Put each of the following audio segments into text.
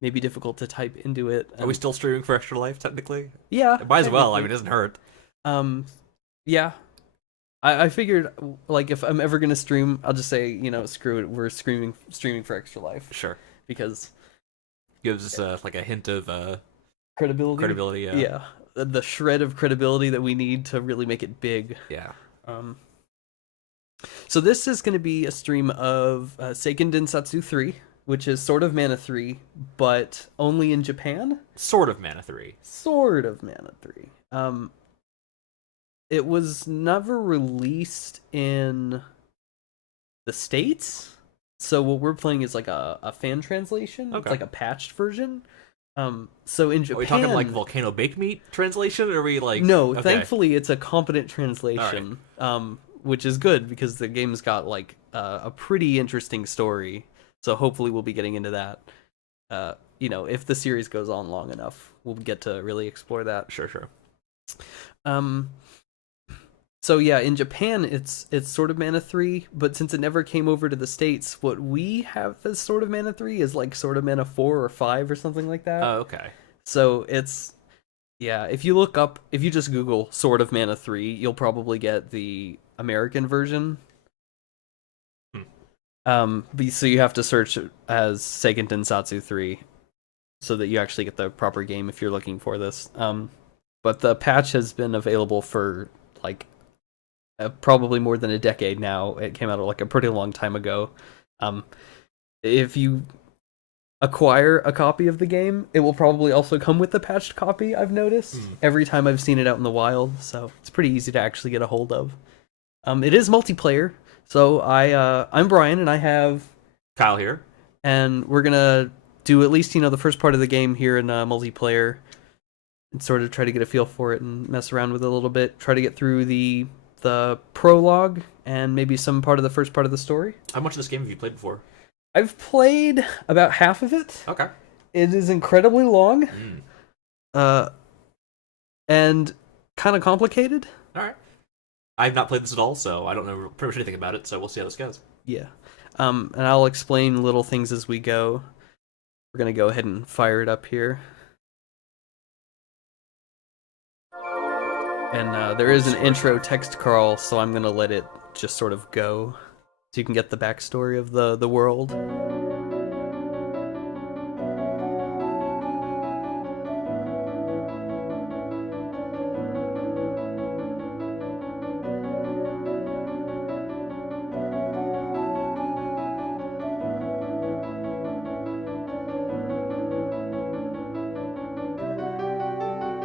maybe difficult to type into it. Are we still streaming for Extra Life, technically? Yeah, It might as well. I technically. mean, it doesn't hurt. Um, yeah. I figured like if I'm ever gonna stream, I'll just say screw it, we're streaming for Extra Life Sure. because Gives us like a hint of credibility. credibility. Yeah, the shred of credibility that we need to really make it big. Yeah. Um, so this is going to be a stream of Seiken Densetsu 3, which is sort of Mana 3, but only in Japan. Sort of Mana 3. Sort of Mana 3. It was never released in the States, so what we're playing is like a fan translation. Okay. It's like a patched version. So in Japan, Are we talking like Volcano Bake Meat translation, or are we like... No, okay. thankfully it's a competent translation, which is good because the game's got like a pretty interesting story. So hopefully we'll be getting into that. If the series goes on long enough, we'll get to really explore that. Sure. So yeah, in Japan it's sort of Mana 3, but since it never came over to the States, what we have as sort of Mana 3 is like sort of Mana 4 or 5 or something like that. Oh, okay. So it's, yeah, if you just Google sort of Mana 3, you'll probably get the American version. So you have to search as Seiken Densetsu 3 so that you actually get the proper game if you're looking for this. But the patch has been available for like probably more than a decade now. It came out like a pretty long time ago. If you acquire a copy of the game, it will probably also come with the patched copy, I've noticed, every time I've seen it out in the wild, so it's pretty easy to actually get a hold of. It is multiplayer, so I'm Brian, and I have... Kyle here. And we're gonna do at least, the first part of the game here in multiplayer, and sort of try to get a feel for it and mess around with it a little bit, try to get through the prologue, and maybe some part of the first part of the story. How much of this game have you played before? I've played about half of it. Okay. It is incredibly long. And kind of complicated. Alright. I've not played this at all, so I don't know pretty much anything about it, so we'll see how this goes. Yeah. And I'll explain little things as we go. We're going to go ahead and fire it up here. And there is an intro text crawl, so I'm going to let it just sort of go, so you can get the backstory of the world.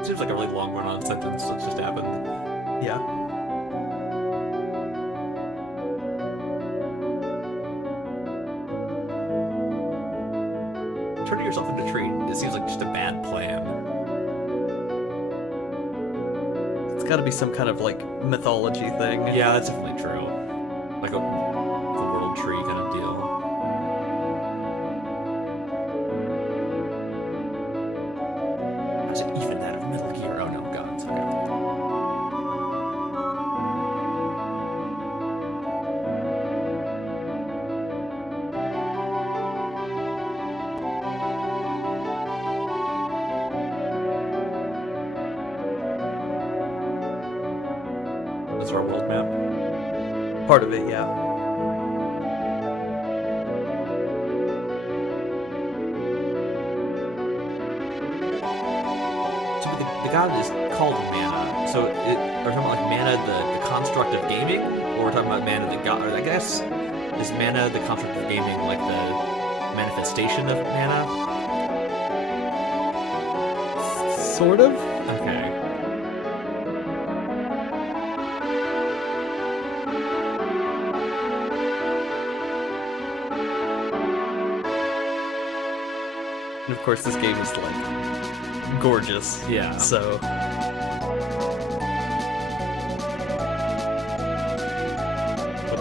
Seems like a really long run-on sentence that just happened. Yeah. Turning yourself into a tree, it seems like just a bad plan. It's got to be some kind of, like, mythology thing. Yeah, that's definitely true. Like the world tree kind of deal. How's it even that of Metal Gear? Oh no, God, it's okay. That's our world map. Part of it, yeah. So the god is called mana. So are we talking about like mana, the construct of gaming, or we're talking about mana the god? Or I guess is mana the construct of gaming like the manifestation of mana? Sort of. Okay. And of course, this game is like gorgeous. Yeah. So.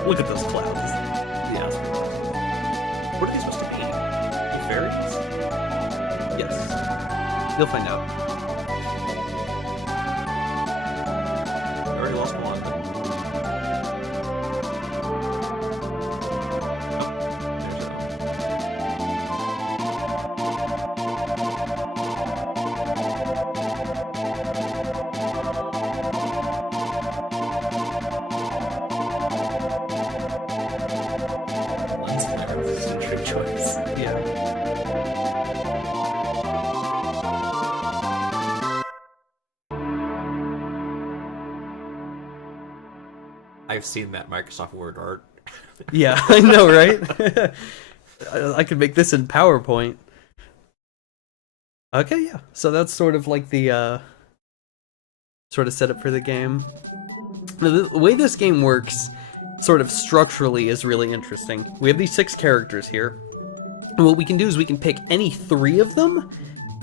Look at those clouds. Yeah. What are these supposed to be? Little fairies? Yes. You'll find out. I already lost one. Oh, there's it. What are these supposed to be? Little fairies? Yes. You'll find out. I already lost one. Oh, there's it. Oh, there's it. What are these supposed to be? Little fairies? Yes. You'll find out. There's it. Oh, there's it. What are these supposed to be? Little fairies? Yes. You'll find out. There's it. I've seen that Microsoft Word art. Yeah, I know, right? I could make this in PowerPoint. Okay, yeah. So that's sort of like the sort of setup for the game. The way this game works, sort of structurally, is really interesting. We have these 6 characters here. And what we can do is we can pick any 3 of them,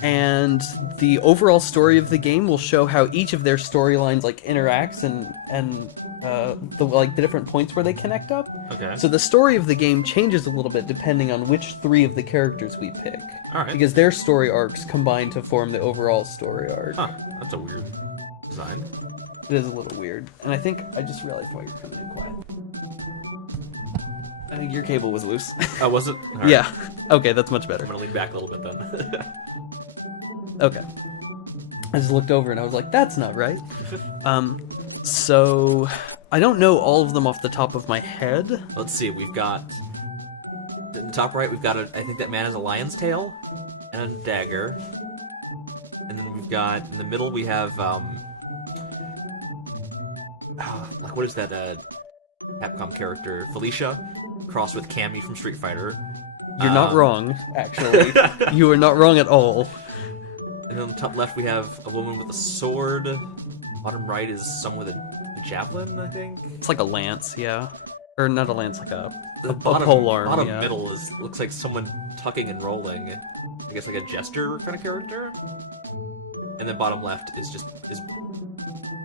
and the overall story of the game will show how each of their storylines like interacts and the different points where they connect up. Okay. So the story of the game changes a little bit depending on which 3 of the characters we pick. All right. Because their story arcs combine to form the overall story arc. Huh. That's a weird design. It is a little weird. And I think I just realized why you're coming in quiet. I think your cable was loose. Oh, was it? All right. Yeah. Okay, that's much better. I'm gonna lean back a little bit then. Okay. I just looked over and I was like, that's not right. So I don't know all of them off the top of my head. Let's see. We've got in the top right. We've got I think that man has a lion's tail and a dagger, and then we've got in the middle we have like what is that Capcom character Felicia crossed with Cammy from Street Fighter. You're not wrong, actually. You are not wrong at all. And then on the top left we have a woman with a sword. Bottom right is someone with a javelin, I think. It's like a lance, yeah. Or not a lance, like a Bottom polearm, bottom yeah. middle looks like someone tucking and rolling. I guess like a jester kind of character. And then bottom left is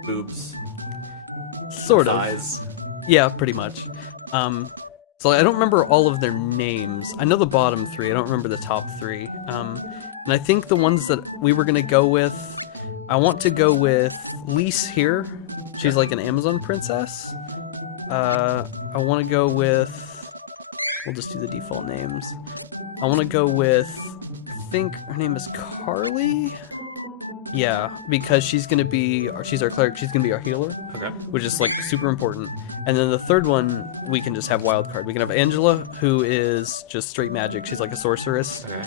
boobs. Sort of. Thighs. Yeah, pretty much. So I don't remember all of their names. I know the bottom 3, I don't remember the top 3. And I think the ones that we were gonna go with, I want to go with Lise here. She's like an Amazon princess. I want to go with, we'll just do the default names. I want to go with, I think her name is Carly? Yeah, because she's our cleric, she's gonna be our healer. Okay. Which is like super important. And then the third one, we can just have wild card. We can have Angela, who is just straight magic. She's like a sorceress. Okay.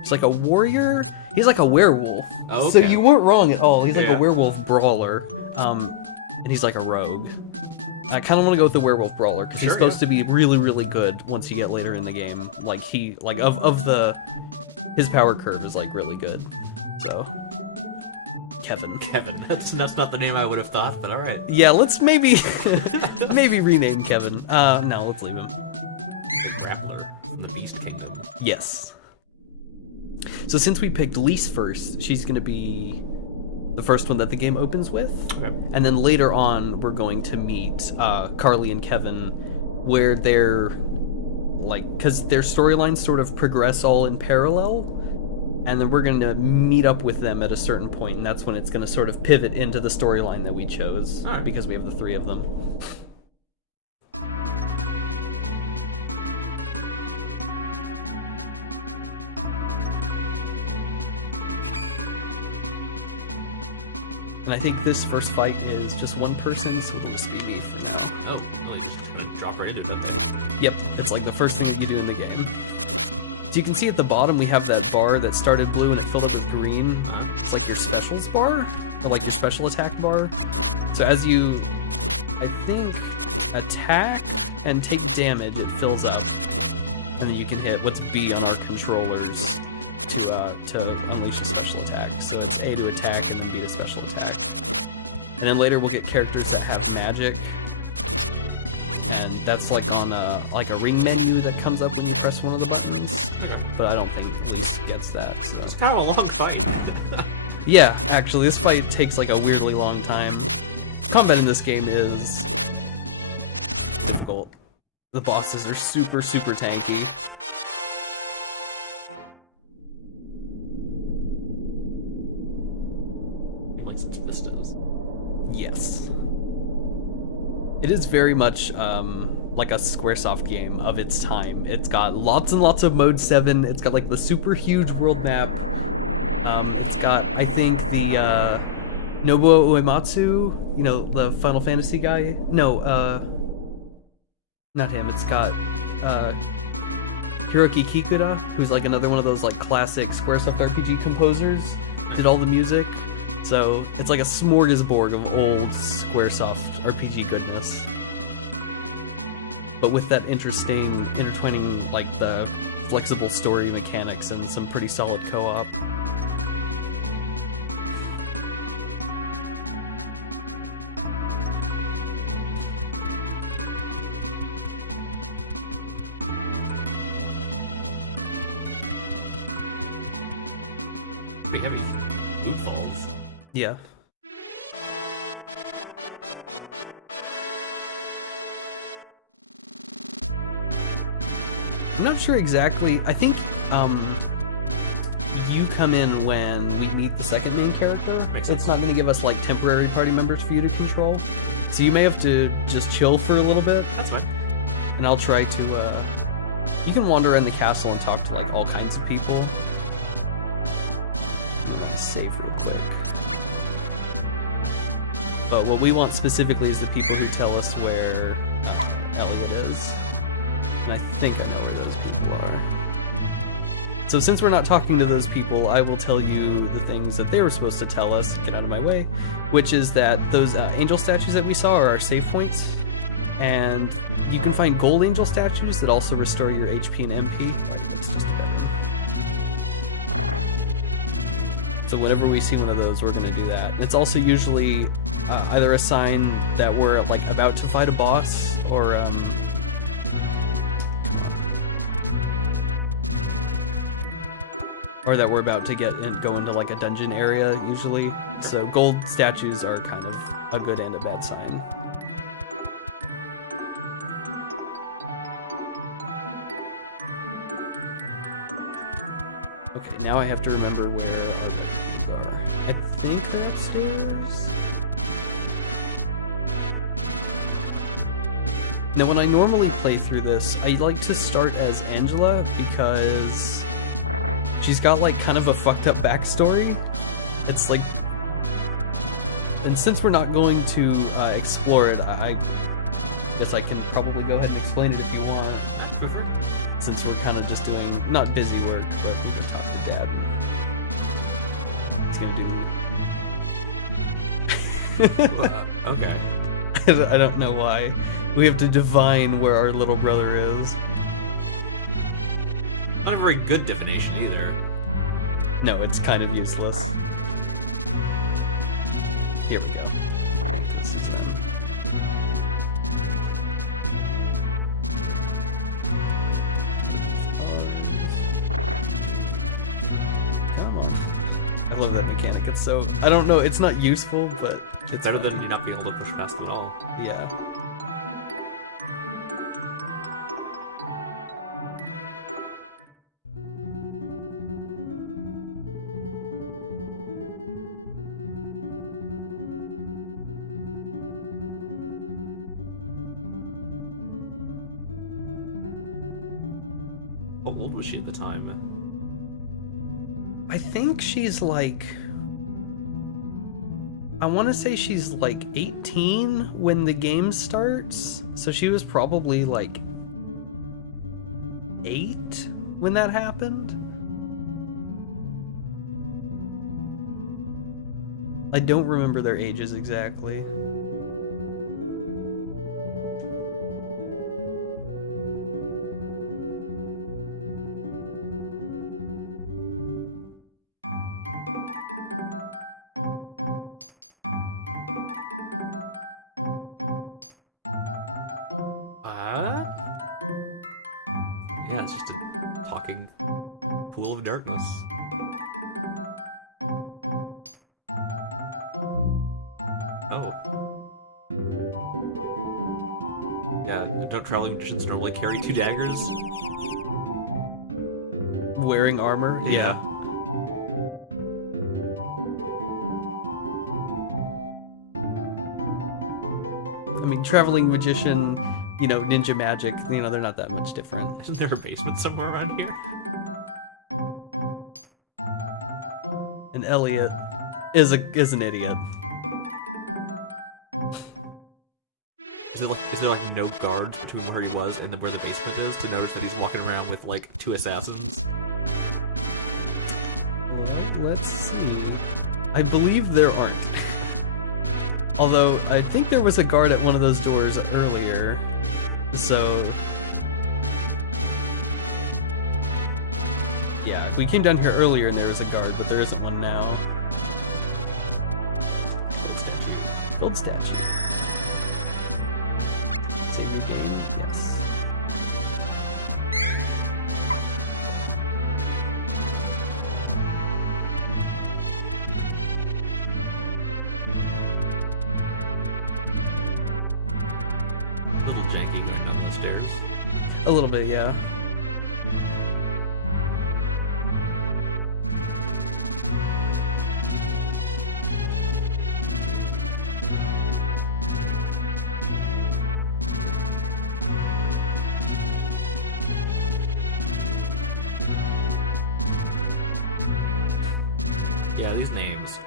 She's like a warrior. He's like a werewolf. Oh, So okay. you weren't wrong at all. He's like Yeah. a werewolf brawler. And he's like a rogue. I kind of want to go with the werewolf brawler because he's Sure, supposed yeah. to be really, really good once you get later in the game. Like his power curve is like really good. So Kevin. That's not the name I would have thought, but all right. Yeah, let's maybe rename Kevin. No, let's leave him. The grappler from the Beast Kingdom. Yes. So since we picked Lise first, she's going to be the first one that the game opens with. Okay. And then later on, we're going to meet Carly and Kevin, where they're like, because their storylines sort of progress all in parallel. And then we're going to meet up with them at a certain point, and that's when it's going to sort of pivot into the storyline that we chose, All right. because we have the 3 of them. And I think this first fight is just one person, so it'll just be me for now. Oh, really? Just kind of drop right into it, okay. Yep, it's like the first thing that you do in the game. So you can see at the bottom we have that bar that started blue and it filled up with green. It's like your specials bar, or like your special attack bar. So as you, I think, attack and take damage, it fills up. And then you can hit what's B on our controllers to unleash a special attack. So it's A to attack and then B to special attack. And then later we'll get characters that have magic. And that's like on a ring menu that comes up when you press one of the buttons. Okay. But I don't think Lise gets that. So It's kind of a long fight. yeah, actually, this fight takes like a weirdly long time. Combat in this game is difficult. The bosses are super, super tanky. Like such vistas. Yes. It is very much like a Squaresoft game of its time. It's got lots and lots of Mode 7. It's got like the super huge world map. It's got, I think, the Nobuo Uematsu, you know, the Final Fantasy guy. No, not him. It's got Hiroki Kikuta, who's like another one of those like classic Squaresoft RPG composers. Did all the music. So it's like a smorgasbord of old Squaresoft RPG goodness. But with that interesting intertwining, like the flexible story mechanics and some pretty solid co-op. Pretty heavy. Boot falls. Yeah. I'm not sure exactly. I think you come in when we meet the second main character. Makes sense. It's not going to give us like temporary party members for you to control. So you may have to just chill for a little bit, That's fine. and I'll try to you can wander around the castle and talk to like all kinds of people. I'm gonna save real quick. But what we want specifically is the people who tell us where Elliot is. And I think I know where those people are. So since we're not talking to those people, I will tell you the things that they were supposed to tell us, get out of my way, which is that those angel statues that we saw are our save points. And you can find gold angel statues that also restore your HP and MP. Right, it's just a bedroom. So whenever we see one of those, we're going to do that. And it's also usually either a sign that we're like about to fight a boss, or or that we're about to go into like a dungeon area usually. So gold statues are kind of a good and a bad sign. Okay, now I have to remember where our red cubes are. I think they're upstairs. Now, when I normally play through this, I like to start as Angela because she's got like kind of a fucked up backstory. It's like, and since we're not going to explore it, I guess I can probably go ahead and explain it if you want. Go for it. Since we're kind of just doing, not busy work, but we're gonna talk to Dad and he's gonna do... Well, okay. I don't know why. We have to divine where our little brother is. Not a very good divination either. No, it's kind of useless. Here we go. I think this is them. Come on. I love that mechanic. It's so... I don't know, it's not useful, but It's better than you not being able to push past them at all. Yeah. How old was she at the time? I think she's like... I want to say she's like 18 when the game starts. So she was probably like 8 when that happened. I don't remember their ages exactly. Yeah, it's just a talking pool of darkness. Oh. Yeah, don't traveling magicians normally carry 2 daggers? Wearing armor? Yeah. I mean, traveling magician, you know, ninja magic, you know, they're not that much different. Isn't there a basement somewhere around here? And Elliot is an idiot. Is there like no guards between where he was and where the basement is to notice that he's walking around with like 2 assassins? Well, let's see. I believe there aren't. Although, I think there was a guard at one of those doors earlier, so... Yeah, we came down here earlier and there was a guard, but there isn't one now. Gold statue. Gold statue. Save your game? Yes. A little janky going down those stairs. A little bit, yeah. Yeah, these names.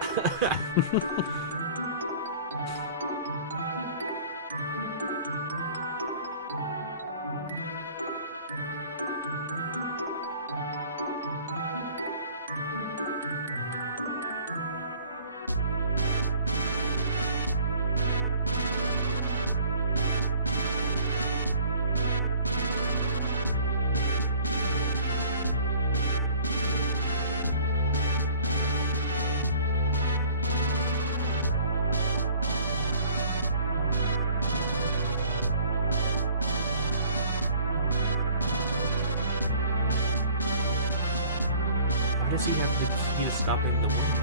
Why does he have the key to stopping the wind?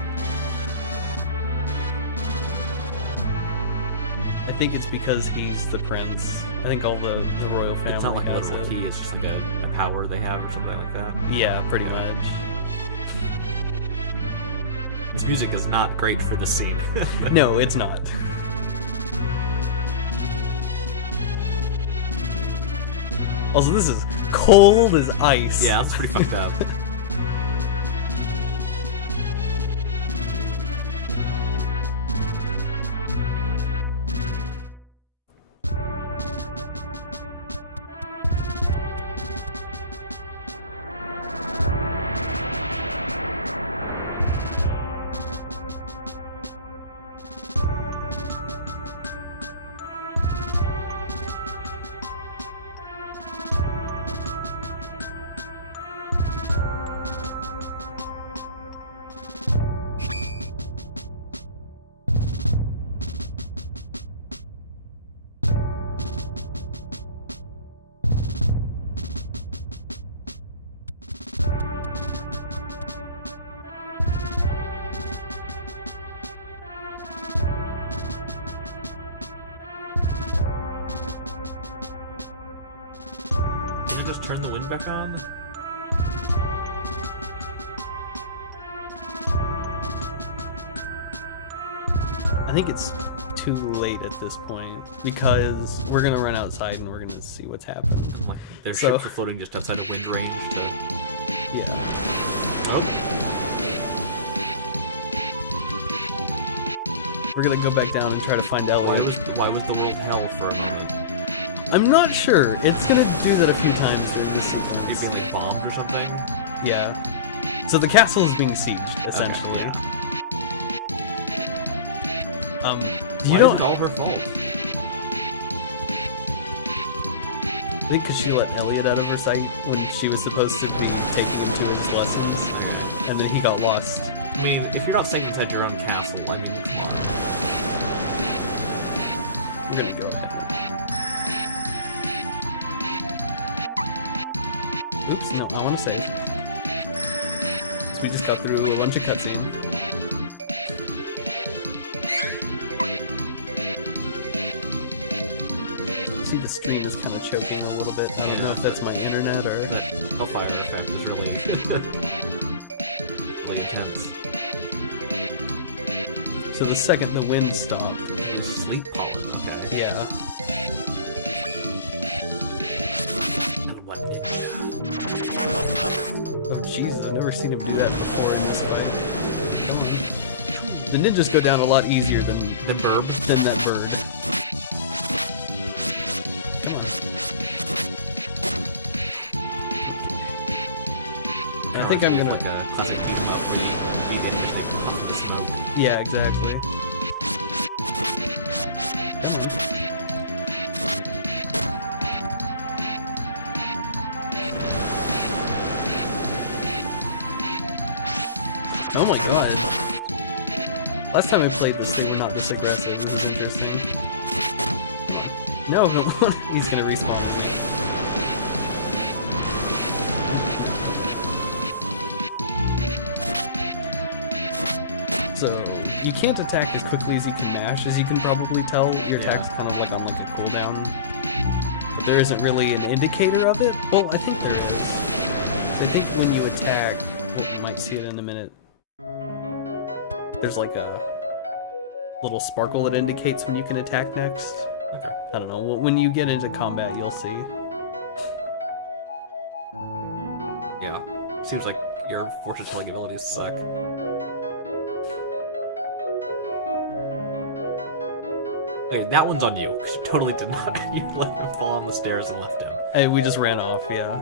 I think it's because he's the prince. I think all the royal family It's not like a has literal it. key, it's just like a power they have or something like that. Yeah, pretty much. This music is not great for this scene. No, it's not. Also, this is cold as ice. Yeah, that's pretty fucked up. Can I just turn the wind back on? I think it's too late at this point because we're gonna run outside and we're gonna see what's happened. And like their So- ships are floating just outside of wind range to. Yeah, Oh, we're gonna go back down and try to find Elliot. why was the world hell for a moment? I'm not sure. It's gonna do that a few times during this sequence. It being like bombed or something? Yeah. So the castle is being sieged, essentially. Okay, You Why don't. is it all her fault? I think because she let Elliot out of her sight when she was supposed to be taking him to his lessons, Okay. and then he got lost. I mean, if you're not safe inside your own castle, I mean, come on. We're gonna go ahead. Oops, no, I want to save. So we just got through a bunch of cutscene. See, the stream is kind of choking a little bit. I don't know Yeah, if that's my internet or... That hellfire effect is really, really intense. So the second the wind stopped, Really sleep pollen, okay. yeah. And one ninja. Oh Jesus, I've never seen him do that before in this fight. Come on. The ninjas go down a lot easier than The burb. that bird. Come on. Okay. I think I'm gonna like a classic beat 'em up where you beat the enemies, they puff into smoke. Yeah, exactly. Come on. Oh my god. Last time I played this, they were not this aggressive. This is interesting. Come on. No, no. He's gonna respawn, isn't he? So, you can't attack as quickly as you can mash, as you can probably tell. Your attack's kind of like on like a cooldown. But there isn't really an indicator of it. Well, I think there is. So I think when you attack, well, we might see it in a minute. There's like a little sparkle that indicates when you can attack next. Okay. I don't know. When you get into combat, you'll see. Yeah. Seems like your fortune-telling abilities suck. Okay, that one's on you, because you totally did not. You let him fall on the stairs and left him. Hey, we just ran off, yeah.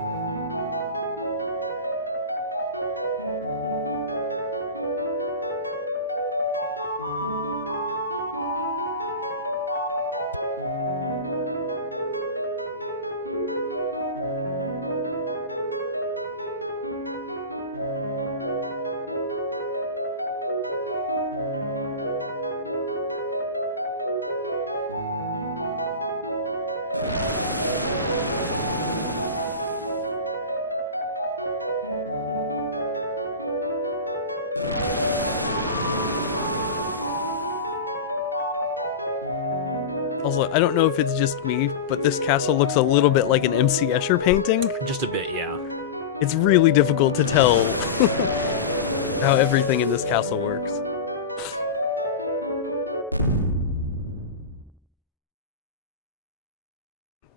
Also, I don't know if it's just me, but this castle looks a little bit like an MC Escher painting. Just a bit, yeah. It's really difficult to tell how everything in this castle works.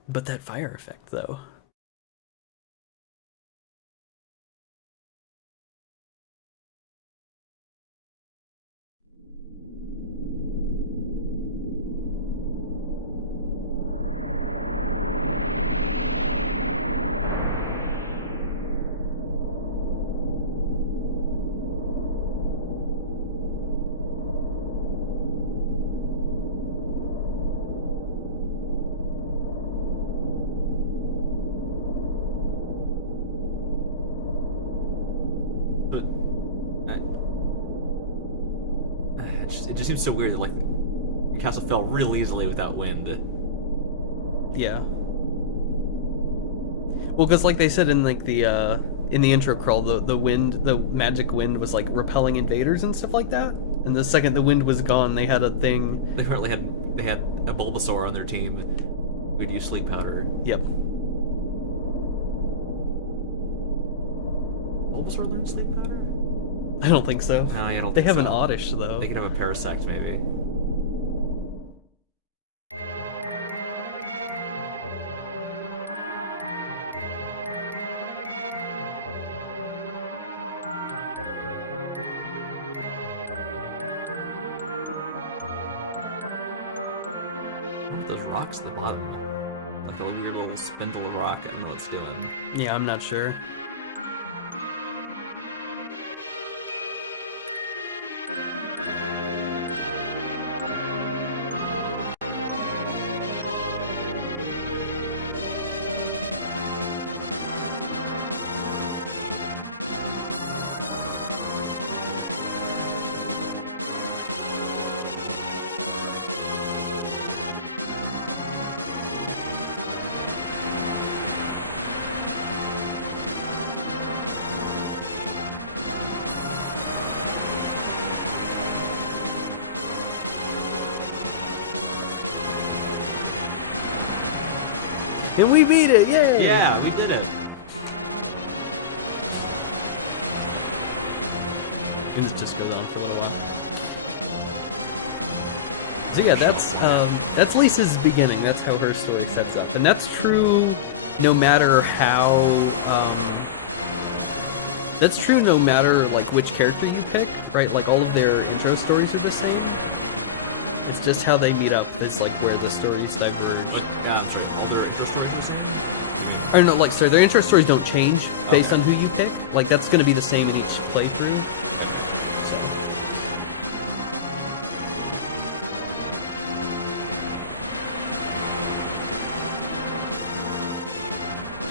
But that fire effect, though. But it just seems so weird that, like, the castle fell real easily without wind. Yeah. Well, because like they said in like the intro crawl, the wind, the magic wind was like repelling invaders and stuff like that. And the second the wind was gone, they had a thing. They apparently had a Bulbasaur on their team who'd use sleep powder. Yep. Bulbasaur learned sleep powder? I don't think so. No, I don't. They think have so. an Oddish though. They could have a Parasect, maybe. What are those rocks at the bottom? Like a weird little spindle of rock. I don't know what it's doing. Yeah, I'm not sure. And we beat it! Yay! Yeah, we did it. And this just goes on for a little while. So yeah, that's Lisa's beginning. That's how her story sets up, and that's true no matter how. That's true no matter like which character you pick, right? Like all of their intro stories are the same. It's just how they meet up is like where the stories diverge. But, I'm sorry, all their intro stories are the same? You mean? Or no, like, sorry, their intro stories don't change based Okay. on who you pick. Like, that's going to be the same in each playthrough. Okay. So,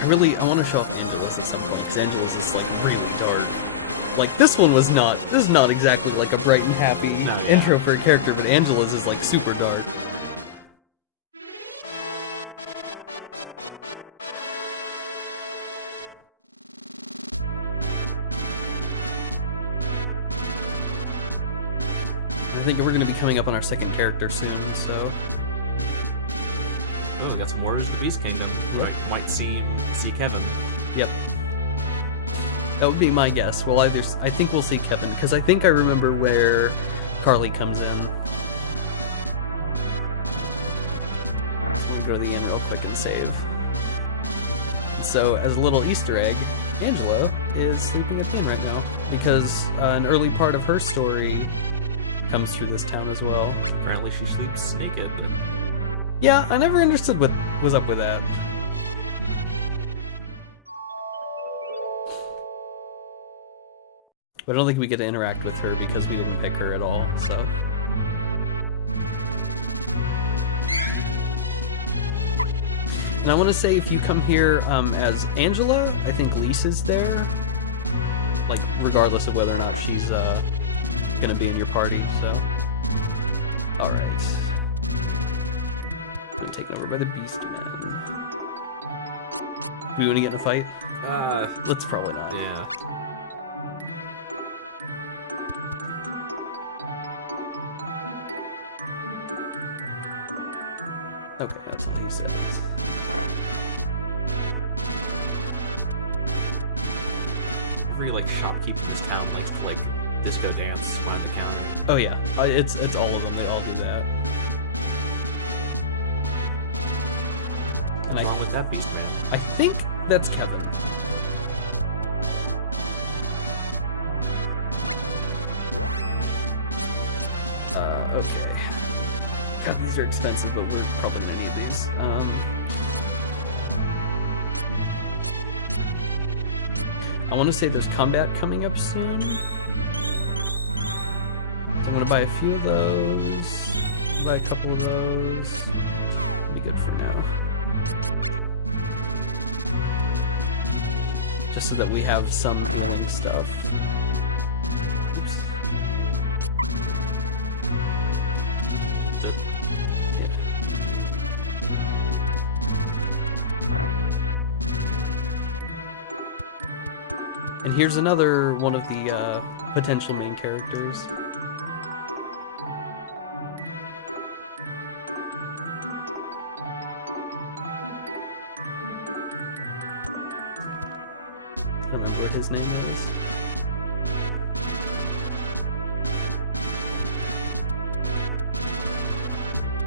I want to show off Angela's at some point because Angela's is like really dark. Like this one was not. This is not exactly like a bright and happy No, yeah. intro for a character, but Angela's is like super dark. I think we're going to be coming up on our second character soon, so Oh, we got some Warriors of the Beast Kingdom. Yep. Right. Might see Kevin. yep. That would be my guess. Well, I think we'll see Kevin because I think I remember where Carly comes in. So I'm gonna go to the inn real quick and save. So, as a little Easter egg, Angela is sleeping at the inn right now because an early part of her story comes through this town as well. Apparently, she sleeps naked. Yeah, I never understood what was up with that. But I don't think we get to interact with her because we didn't pick her at all, so. And I want to say if you come here as Angela, I think Lisa's there. Like, regardless of whether or not she's gonna be in your party, so. Alright. Been taken over by the Beastmen. Do we want to get in a fight? Let's probably not. Yeah. Okay, that's all he says. Every like shopkeep in this town likes to like disco dance behind the counter. Oh yeah, it's all of them. They all do that. And What's wrong with that beast man? I think that's Kevin. Okay. God, these are expensive, but we're probably gonna need these. I want to say there's combat coming up soon. So I'm gonna buy a few of those. Buy a couple of those. Be good for now. Just so that we have some healing stuff. Oops. Is it? Yeah. And here's another one of the potential main characters. I don't remember what his name is.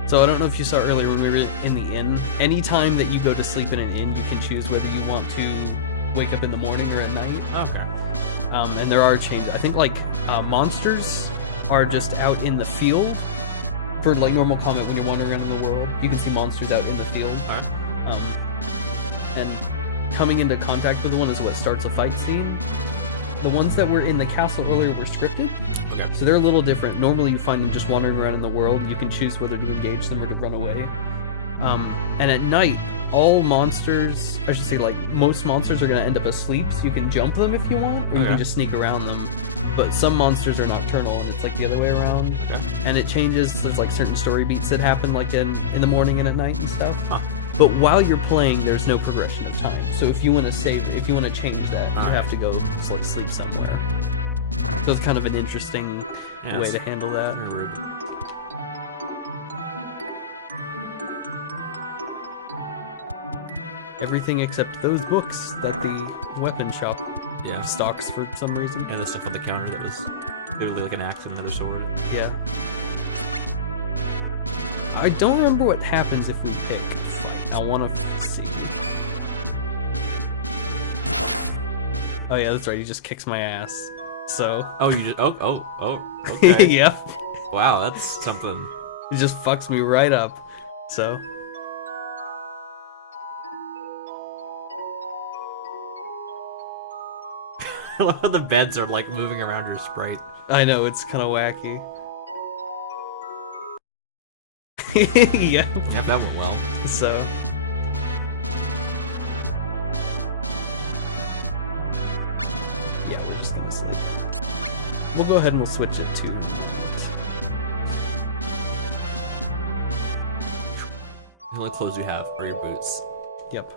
So I don't know if you saw earlier when we were in the inn. Anytime that you go to sleep in an inn, you can choose whether you want to wake up in the morning or at night. Okay. And there are changes. I think like monsters are just out in the field for like normal combat when you're wandering around in the world. You can see monsters out in the field. Alright. And coming into contact with the one is what starts a fight scene. The ones that were in the castle earlier were scripted, Okay. so they're a little different. Normally you find them just wandering around in the world. You can choose whether to engage them or to run away. And at night, all monsters, I should say like most monsters are going to end up asleep, so you can jump them if you want, or you can Okay. just sneak around them. But some monsters are nocturnal, and it's like the other way around. Okay. And it changes. There's like certain story beats that happen like in the morning and at night and stuff. Huh. But while you're playing, there's no progression of time. So if you want to save, if you want to change that, you Alright. have to go sleep somewhere. So it's kind of an interesting Yeah, way that's to handle that. very rude. Everything except those books that the weapon shop Yeah. stocks for some reason. And the stuff on the counter that was literally like an axe and another sword. Yeah. I don't remember what happens if we pick fight. I want to see. Oh yeah, that's right. He just kicks my ass. So. Oh, you just okay. Yep. Wow, that's something. It just fucks me right up. So. I love how the beds are like moving around your sprite. I know, it's kind of wacky. Yeah. Yep, that went well. So. Yeah, we're just gonna sleep. We'll go ahead and we'll switch it to night. The only clothes you have are your boots. Yep.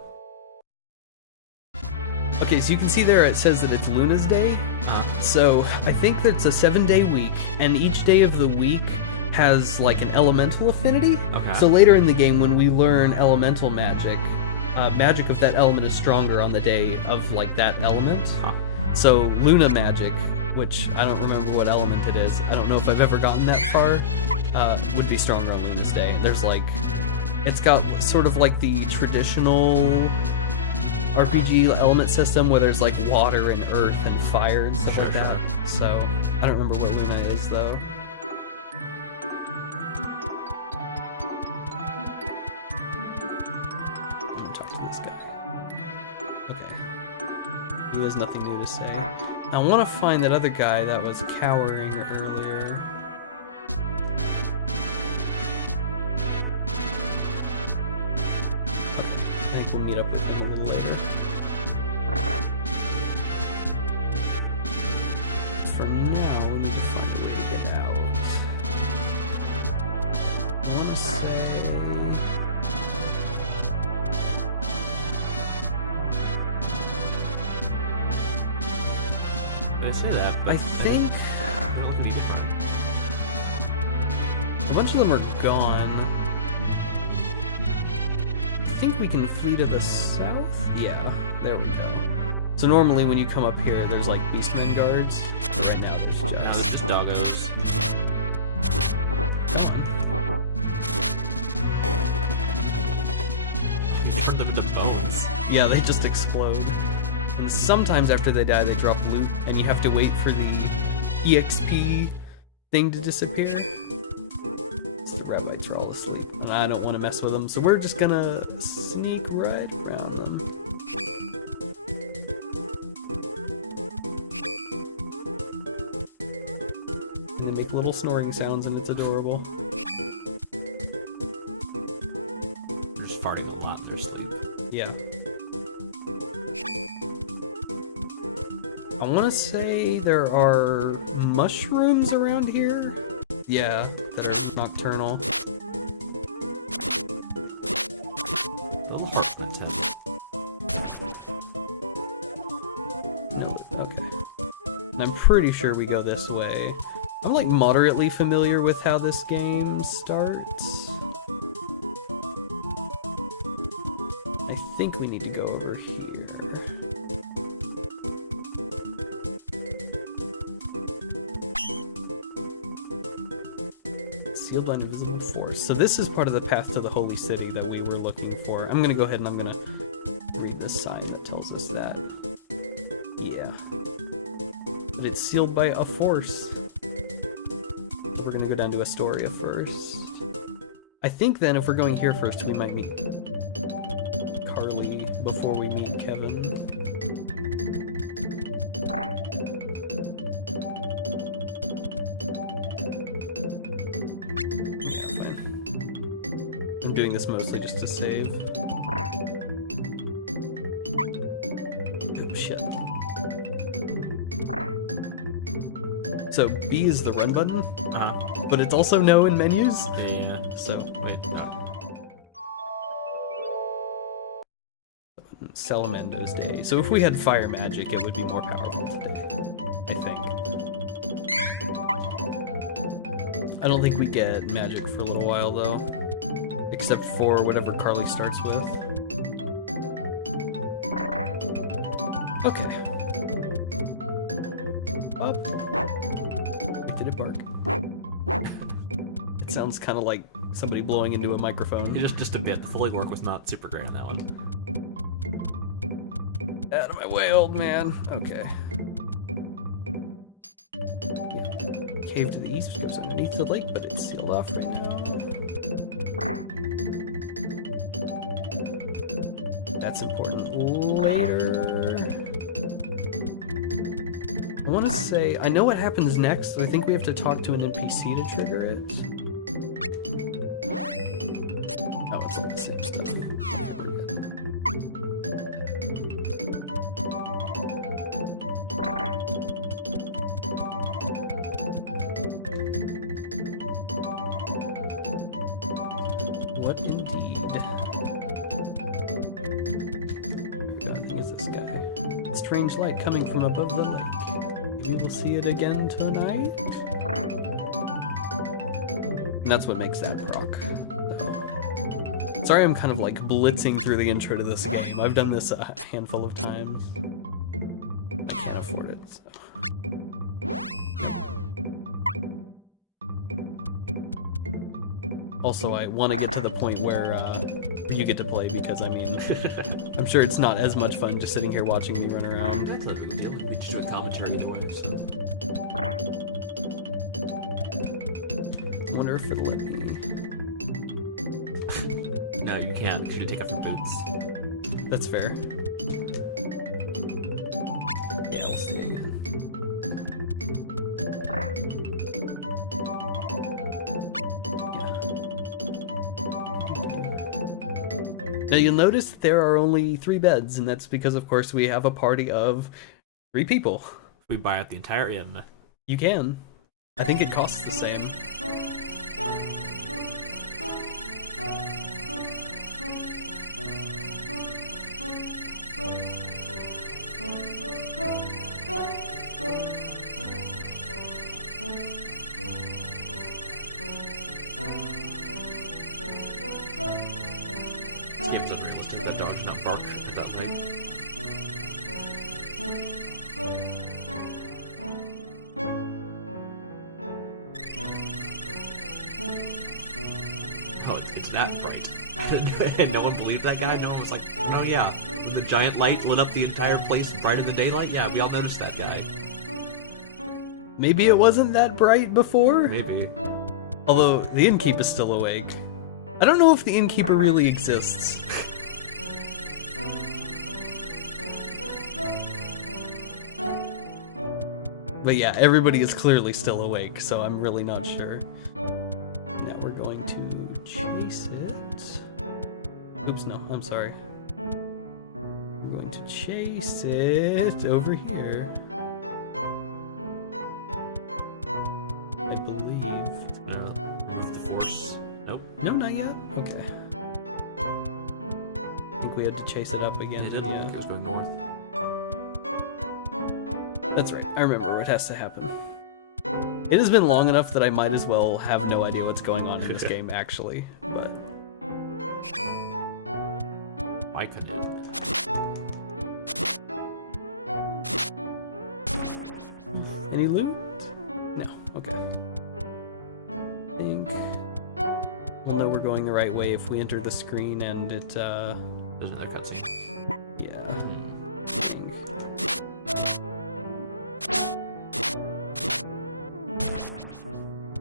Okay, so you can see there it says that it's Luna's day. So I think that's a 7-day week, and each day of the week has like an elemental affinity. Okay. So later in the game, when we learn elemental magic, magic of that element is stronger on the day of like that element. Huh. So Luna magic, which I don't remember what element it is. I don't know if I've ever gotten that far. Would be stronger on Luna's day. There's like, it's got sort of like the traditional RPG element system where there's like water and earth and fire and stuff like that. So I don't remember what Luna is though. I'm gonna talk to this guy. Okay. He has nothing new to say. I want to find that other guy that was cowering earlier. Okay, I think we'll meet up with him a little later. For now, we need to find a way to get out. I want to say... They say that, but I think they don't look any different. a bunch of them are gone. I think we can flee to the south? Yeah, there we go. So normally when you come up here, there's like beastmen guards. But right now there's just... Now there's just doggos. Come on. You turned them into bones. Yeah, they just explode. And sometimes after they die, they drop loot, and you have to wait for the EXP thing to disappear. The Rabbites are all asleep, and I don't want to mess with them, so we're just gonna sneak right around them. And they make little snoring sounds, and it's adorable. They're just farting a lot in their sleep. Yeah. I want to say there are mushrooms around here. Yeah, that are nocturnal. A little heart on its head. No, okay. And I'm pretty sure we go this way. I'm like moderately familiar with how this game starts. I think we need to go over here. Sealed by an invisible force. So this is part of the path to the holy city that we were looking for. I'm gonna go ahead and I'm gonna read this sign that tells us that. Yeah. But it's sealed by a force. So we're gonna go down to Astoria first. I think then if we're going here first, we might meet Carly before we meet Kevin. I'm doing this mostly just to save. Oh shit. So B is the run button, but it's also no in menus. Yeah. So Wait, no. Salamando's day. So if we had fire magic, it would be more powerful today, I think. I don't think we get magic for a little while though. Except for whatever Carly starts with. Okay. Up. Wait, did it bark? It sounds kind of like somebody blowing into a microphone. Just a bit. The Foley work was not super great on that one. Out of my way, old man. Okay. Yeah. Cave to the east goes underneath the lake, but it's sealed off right now. That's important later. I want to say, I know what happens next, but I think we have to talk to an NPC to trigger it. Oh, it's all the same stuff. Okay, we're good. What indeed? I think it's this guy. Strange light coming from above the lake. Maybe we'll see it again tonight? And that's what makes that proc. So. Sorry I'm kind of like blitzing through the intro to this game. I've done this a handful of times. I can't afford it, so. Nope. Also, I want to get to the point where you get to play because, I mean, I'm sure it's not as much fun just sitting here watching me run around. That's not a big deal. We just do a commentary either way, so. I wonder if it'll let me. No, you can't because you take off your boots. That's fair. Yeah, we'll stay again. Now you'll notice there are only 3 beds, and that's because, of course, we have a party of 3 people. We buy out the entire inn. You can. I think it costs the same. This game is unrealistic. That dog should not bark at that light. Oh, it's that bright. And no one believed that guy? No one was like, no, yeah. When the giant light lit up the entire place brighter than daylight? Yeah, we all noticed that guy. Maybe it wasn't that bright before? Maybe. Although, the innkeep is still awake. I don't know if the innkeeper really exists. But yeah, everybody is clearly still awake, so I'm really not sure. Now we're going to chase it. Oops, no, I'm sorry. We're going to chase it over here. I believe. No, remove the force. Nope. No, not yet? Okay. I think we had to chase it up again. It didn't yeah. look like it was going north. That's right. I remember what has to happen. It has been long enough that I might as well have no idea what's going on in this game, actually. But My canoe. any loot? No. Okay. I think we'll know we're going the right way if we enter the screen and it. There's another cutscene. Yeah. I think.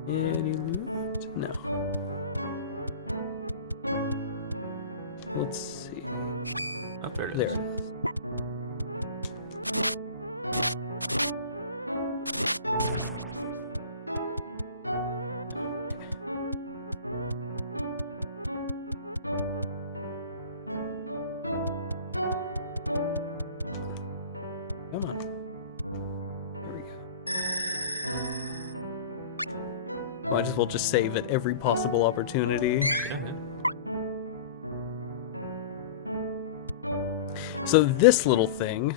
Any loot? No. Let's see. Oh, there it There is. it is. Come on. There we go. Might as well just save at every possible opportunity. Yeah. So this little thing.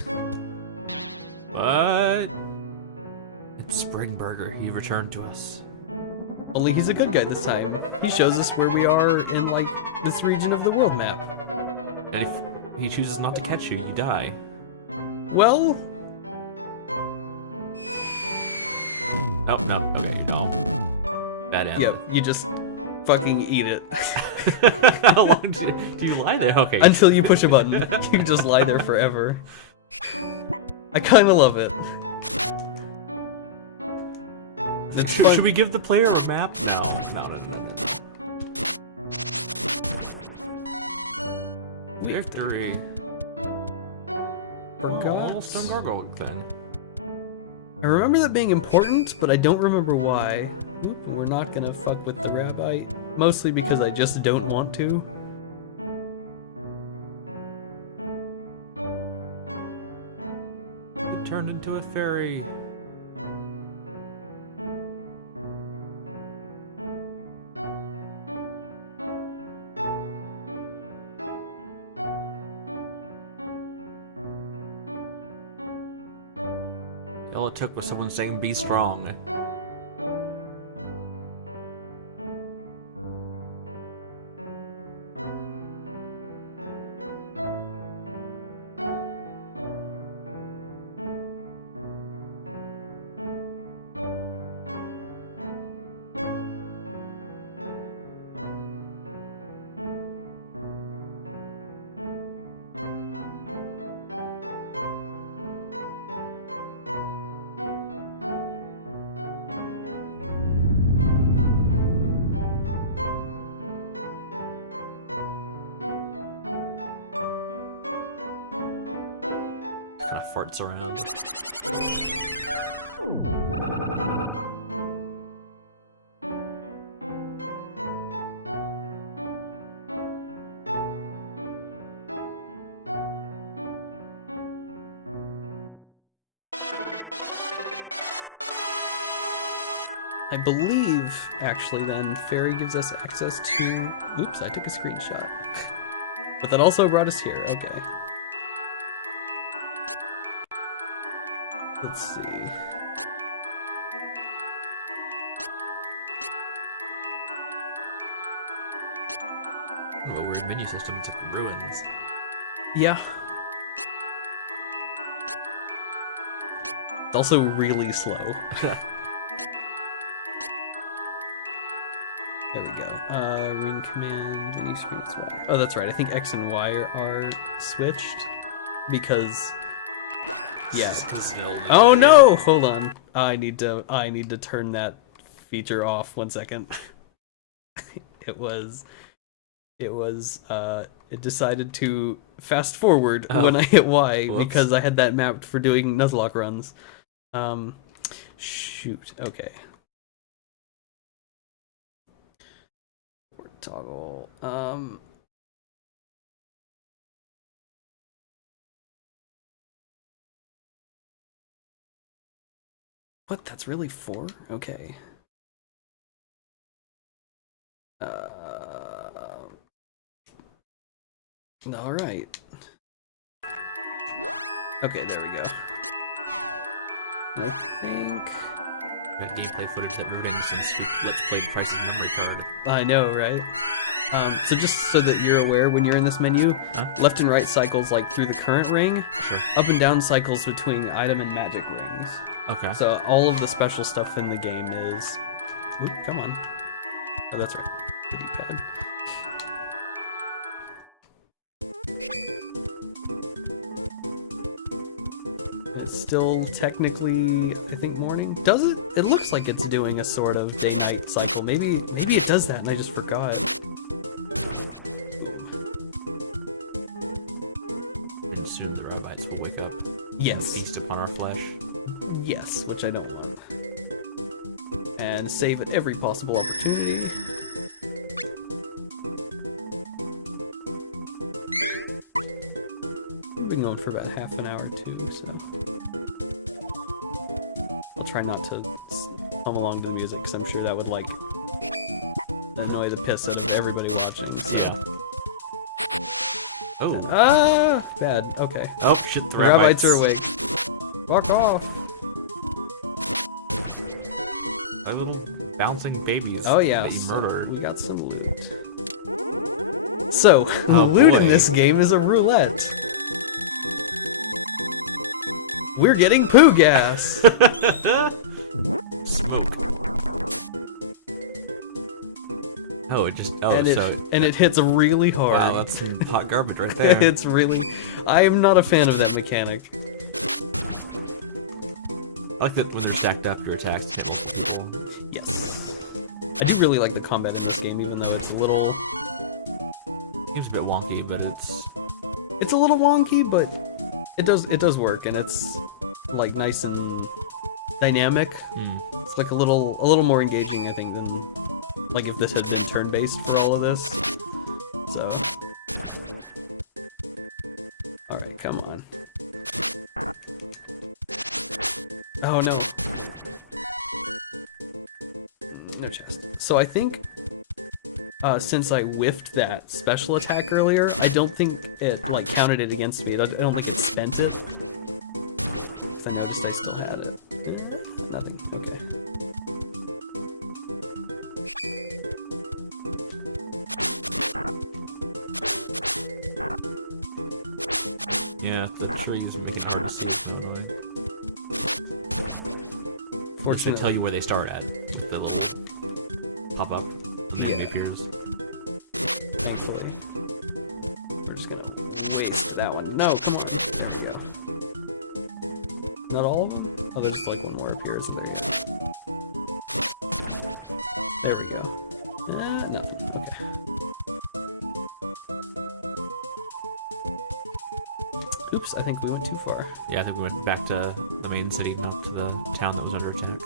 But it's Springburger. He returned to us. Only he's a good guy this time. He shows us where we are in, like, this region of the world map. And if he chooses not to catch you, you die. Well, Nope, nope. Okay, you don't. Bad end. yep, you just fucking eat it. How long do you lie there? Okay. Until you push a button. You just lie there forever. I kinda love it. It's fun. Should we give the player a map? No. No. Victory. forgot. Oh, a little stone gargoyle thing. I remember that being important, but I don't remember why. Oop, we're not gonna fuck with the rabbite. Mostly because I just don't want to. It turned into a fairy. All it took was someone saying, "Be strong." Kind of farts around. I believe, actually, then, Fairy gives us access to... Oops, I took a screenshot. But that also brought us here, okay. Let's see. What a weird menu system. It's like ruins. Yeah. It's also really slow. There we go. Ring command, menu screen is Y. Oh, that's right. I think X and Y are switched because... Yeah. Oh no! Hold on. I need to turn that feature off. 1 second. It decided to fast forward when I hit Y. Whoops. Because I had that mapped for doing Nuzlocke runs. Shoot. Okay. Toggle. What? That's really 4? Okay. All right. Okay, there we go. I think... Got gameplay footage that rooting since we Let's Played Price's memory card. I know, right? So just so that you're aware, when you're in this menu, left and right cycles like through the current ring. Sure. Up and down cycles between item and magic rings. Okay. So all of the special stuff in the game is... Oop, come on. Oh, that's right. The D-pad. It's still technically, I think, morning. Does it? It looks like it's doing a sort of day-night cycle. Maybe it does that and I just forgot. Boom. And soon the Rabbites will wake up. Yes. And feast upon our flesh. Yes, which I don't want. And save at every possible opportunity. We've been going for about half an hour too, so... I'll try not to hum along to the music, because I'm sure that would, like, annoy the piss out of everybody watching, so... Yeah. Oh. Ah! Bad. Okay. Oh, shit, the Rabbites are awake. Fuck off! They're little bouncing babies Oh yeah, that you murdered. We got some loot. So, loot in this game is a roulette. We're getting poo gas! Smoke. Oh, it just... Oh, and so... And it hits really hard. Wow, that's some hot garbage right there. It's really... I am not a fan of that mechanic. I like that when they're stacked up, your attacks hit multiple people. Yes. I do really like the combat in this game, even though it's a little... Seems a bit wonky, but it's... It's a little wonky, but It does work, and it's like nice and dynamic. It's like a little more engaging, I think, than like if this had been turn-based for all of this. So, all right, come on. Oh no. No chest. So I think since I whiffed that special attack earlier, I don't think it like counted it against me. I don't think it spent it. Because I noticed I still had it. Nothing. Okay. Yeah, the trees making it hard to see. No, annoying. Fortunately, they tell you where they start at with the little pop up when the enemy appears. Thankfully, we're just gonna waste that one. No, come on. There we go. Not all of them? Oh, there's just like one more up here, isn't there yet? There we go. Nothing. Okay. Oops, I think we went too far. Yeah, I think we went back to the main city, not to the town that was under attack.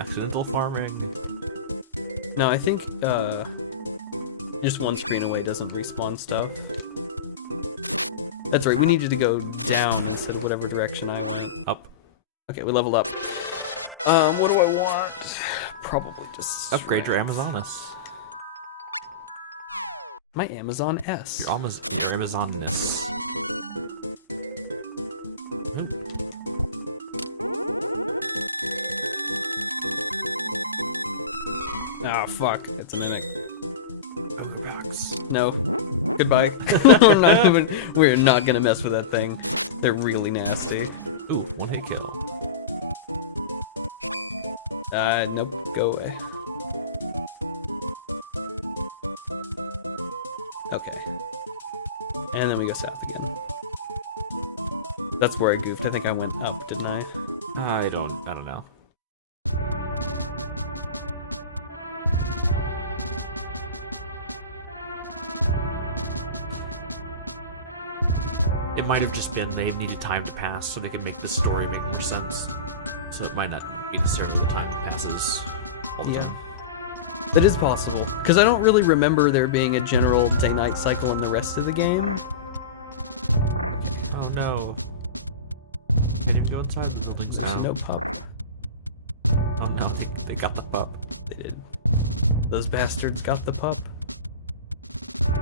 Accidental farming. No, I think just one screen away doesn't respawn stuff. That's right, we needed to go down instead of whatever direction I went. Up. Okay, we leveled up. What do I want? Probably just upgrade your Amazonas. My Amazon S. Your Amazonness. Ooh. Ah, fuck. It's a mimic. Ogre box. No. Goodbye. We're not gonna mess with that thing. They're really nasty. Ooh, one hit kill. Nope. Go away. Okay. And then we go south again. That's where I goofed. I think I went up, didn't I? I don't know. It might have just been they needed time to pass so they could make the story make more sense. So it might not be necessarily the time passes all the time. That is possible, because I don't really remember there being a general day-night cycle in the rest of the game. Okay. Oh no. Can't even go inside the buildings now. There's no pup. Oh no, they got the pup. They did. Those bastards got the pup. I'm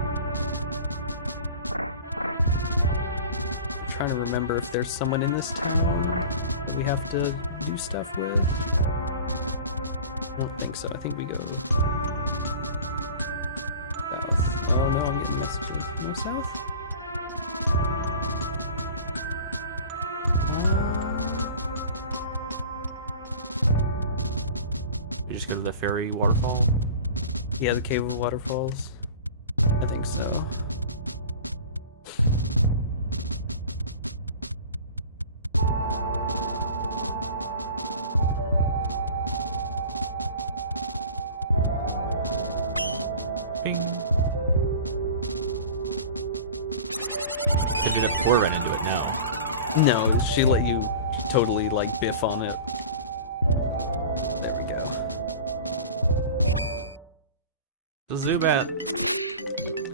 trying to remember if there's someone in this town that we have to do stuff with. I don't think so. I think we go south. Oh no, I'm getting messages. No south? You just go to the fairy waterfall? Yeah, the Cave of Waterfalls. I think so. Ping. I did it before I ran into it now. No, she let you totally like biff on it. There we go. The Zubat.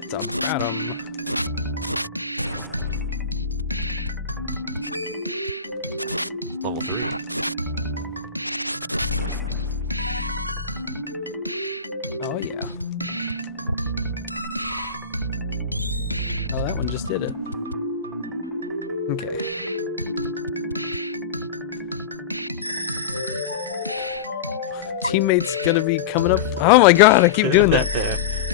It's a bottom. Level 3. Oh yeah. Oh, that one just did it. Okay. Teammate's gonna be coming up. Oh my god, I keep doing that.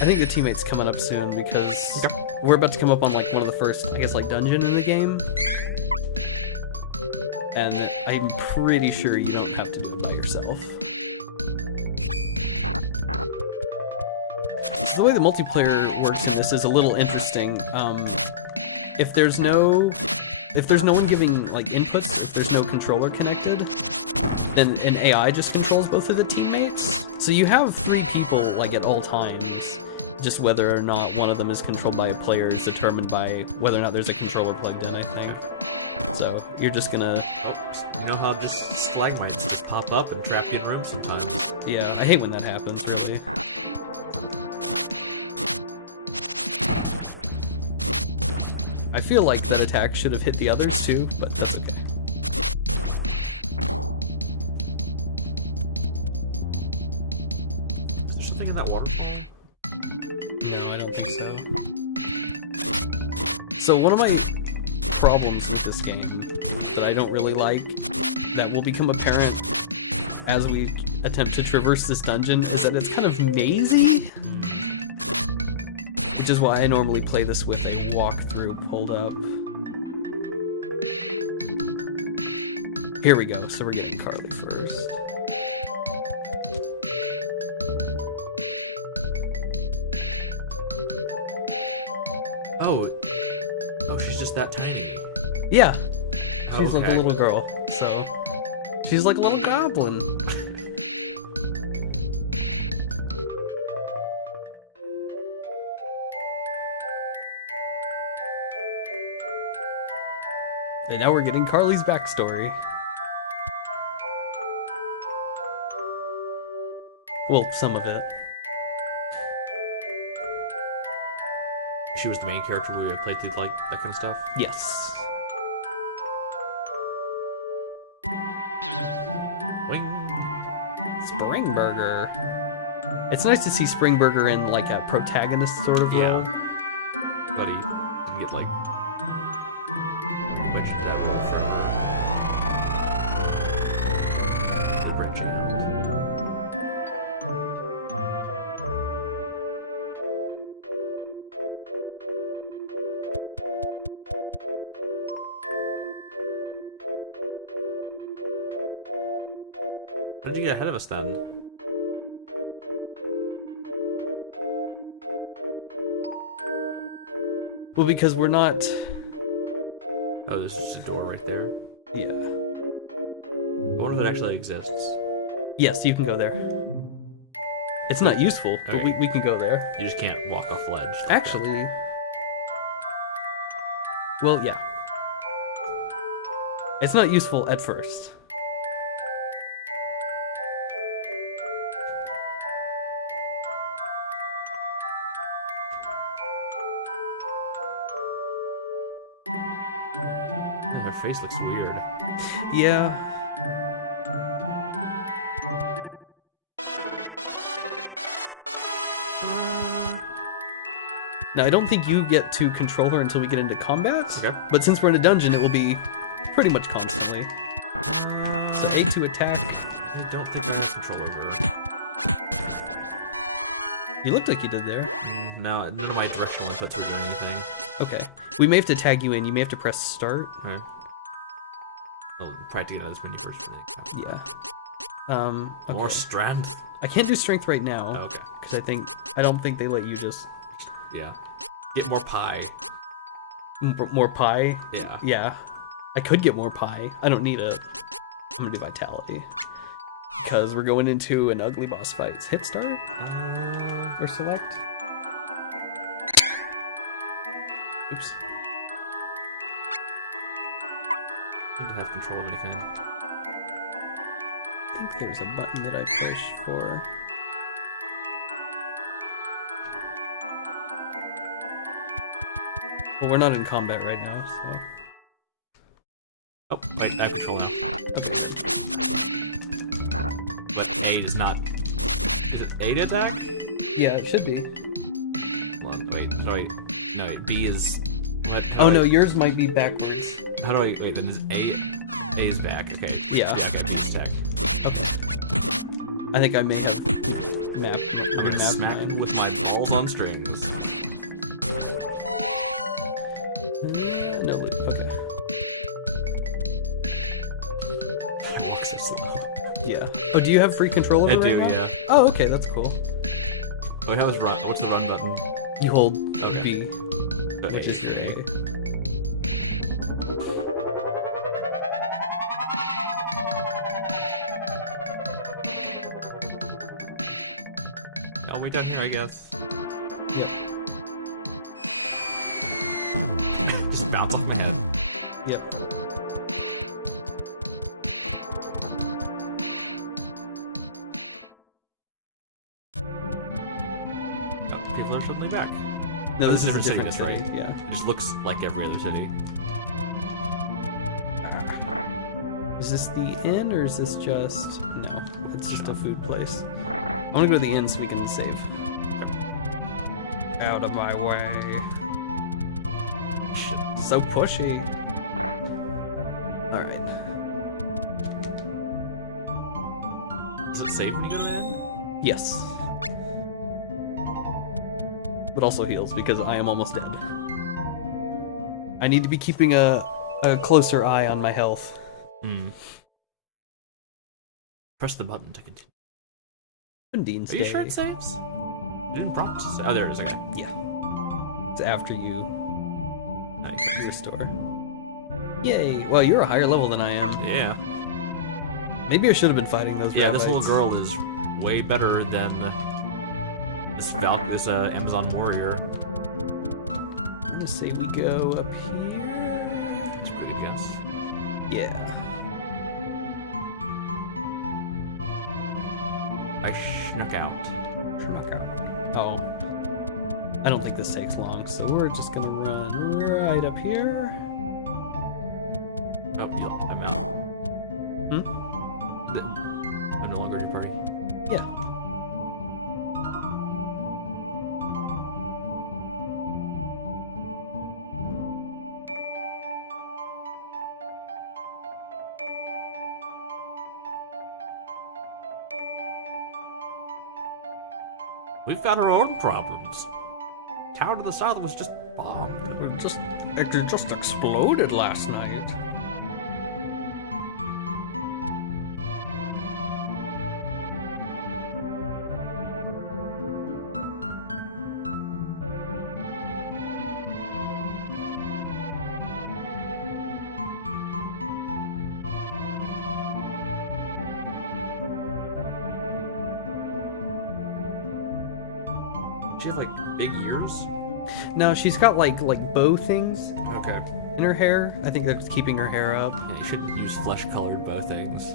I think the teammate's coming up soon because we're about to come up on like one of the first, I guess, like dungeon in the game. And I'm pretty sure you don't have to do it by yourself. So the way the multiplayer works in this is a little interesting. If there's no one giving like inputs, if there's no controller connected, then an AI just controls both of the teammates. So you have 3 people like at all times, Just whether or not one of them is controlled by a player is determined by whether or not there's a controller plugged in, I think. So you're just gonna... Oh, you know how just stalagmites just pop up and trap you in rooms sometimes. Yeah, I hate when that happens, really. I feel like that attack should have hit the others too, but that's okay. Is there something in that waterfall? No, I don't think so. So one of my problems with this game that I don't really like, that will become apparent as we attempt to traverse this dungeon, is that it's kind of mazy. Which is why I normally play this with a walkthrough pulled up. Here we go, so we're getting Carly first. Oh, she's just that tiny. Yeah, Oh, she's like a okay. little girl, so she's like a little goblin. And now we're getting Carly's backstory. Well, some of it. She was the main character we played through, like, that kind of stuff? Yes. Wing! Springburger. It's nice to see Springburger in like a protagonist sort of role. But he didn't get, like, wedged into that role for the branching out. How did you get ahead of us then? Well, because we're not... Oh, there's just a door right there. Yeah. I wonder if it actually exists. Yes, you can go there. It's not useful, but Okay. we can go there. You just can't walk off ledge. like that. Actually... Well, yeah. It's not useful at first. Yeah, her face looks weird. Yeah. Now, I don't think you get to control her until we get into combat. Okay. But since we're in a dungeon, it will be pretty much constantly. So A to attack. I don't think I have control over her. You looked like you did there. No, none of my directional inputs were doing anything. Okay. We may have to tag you in. You may have to press start. Okay. I'll probably get out of this menu first. Yeah. Okay. More strength. I can't do strength right now. Oh, okay. Because I don't think they let you just... Yeah. Get more pie. More pie? Yeah. Yeah. I could get more pie. I don't need it. I'm gonna do vitality. Because we're going into an ugly boss fight. Hit start? Or select? Oops. I need to have control of any kind. I think there's a button that I push for... Well, we're not in combat right now, so... Oh, wait, I have control now. Okay, good. But A does not... Is it A to attack? Yeah, it should be. Hold on, wait, how do I... No, wait, B is... What? Oh no, yours might be backwards. How do I... Wait, then is A... A is back, okay. Yeah. Yeah, okay, B is attack. Okay. I think I may have mapped... I'm gonna smack him with my balls on strings. No loot, okay. I walk so slow. Yeah. Oh, do you have free control over I it do, right now? yeah. Oh, okay, that's cool. Oh, how is run? What's the run button? You hold Okay. B, So which A is your for A. I'll wait down here, I guess. Yeah, bounce off my head. Yep. Oh, people are suddenly back. No, this is a different different city, city. Yeah. It just looks like every other city. Is this the inn or is this just... No, it's just a food place. I want to go to the inn so we can save. Out of my way. Shit. So pushy. Alright. Does it save when you go to an inn? Yes. But also heals because I am almost dead. I need to be keeping a closer eye on my health. Press the button to continue. Undine's Are you Day. sure it saves? You didn't prompt to say. Oh, there it is. Okay. Yeah. It's after you Nice. restore. Yay! Well, you're a higher level than I am. Yeah. Maybe I should have been fighting those. Yeah, this little Ravites. girl is way better than this Amazon warrior. I'm gonna say we go up here. That's a pretty good guess. Yeah. I snuck out. Oh. I don't think this takes long, so we're just gonna run right up here. Oh, I'm out. I'm no longer in your party. Yeah. We've got our own problems. Town to the south was just bombed. It just exploded last night. Does she have like big ears? No, she's got like bow things Okay. in her hair. I think that's keeping her hair up. Yeah, you shouldn't use flesh-colored bow things.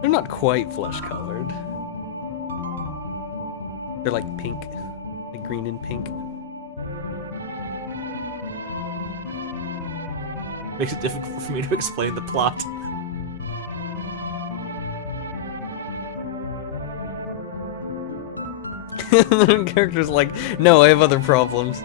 They're not quite flesh colored. They're like pink, like green and pink. Makes it difficult for me to explain the plot. The character's like, no, I have other problems.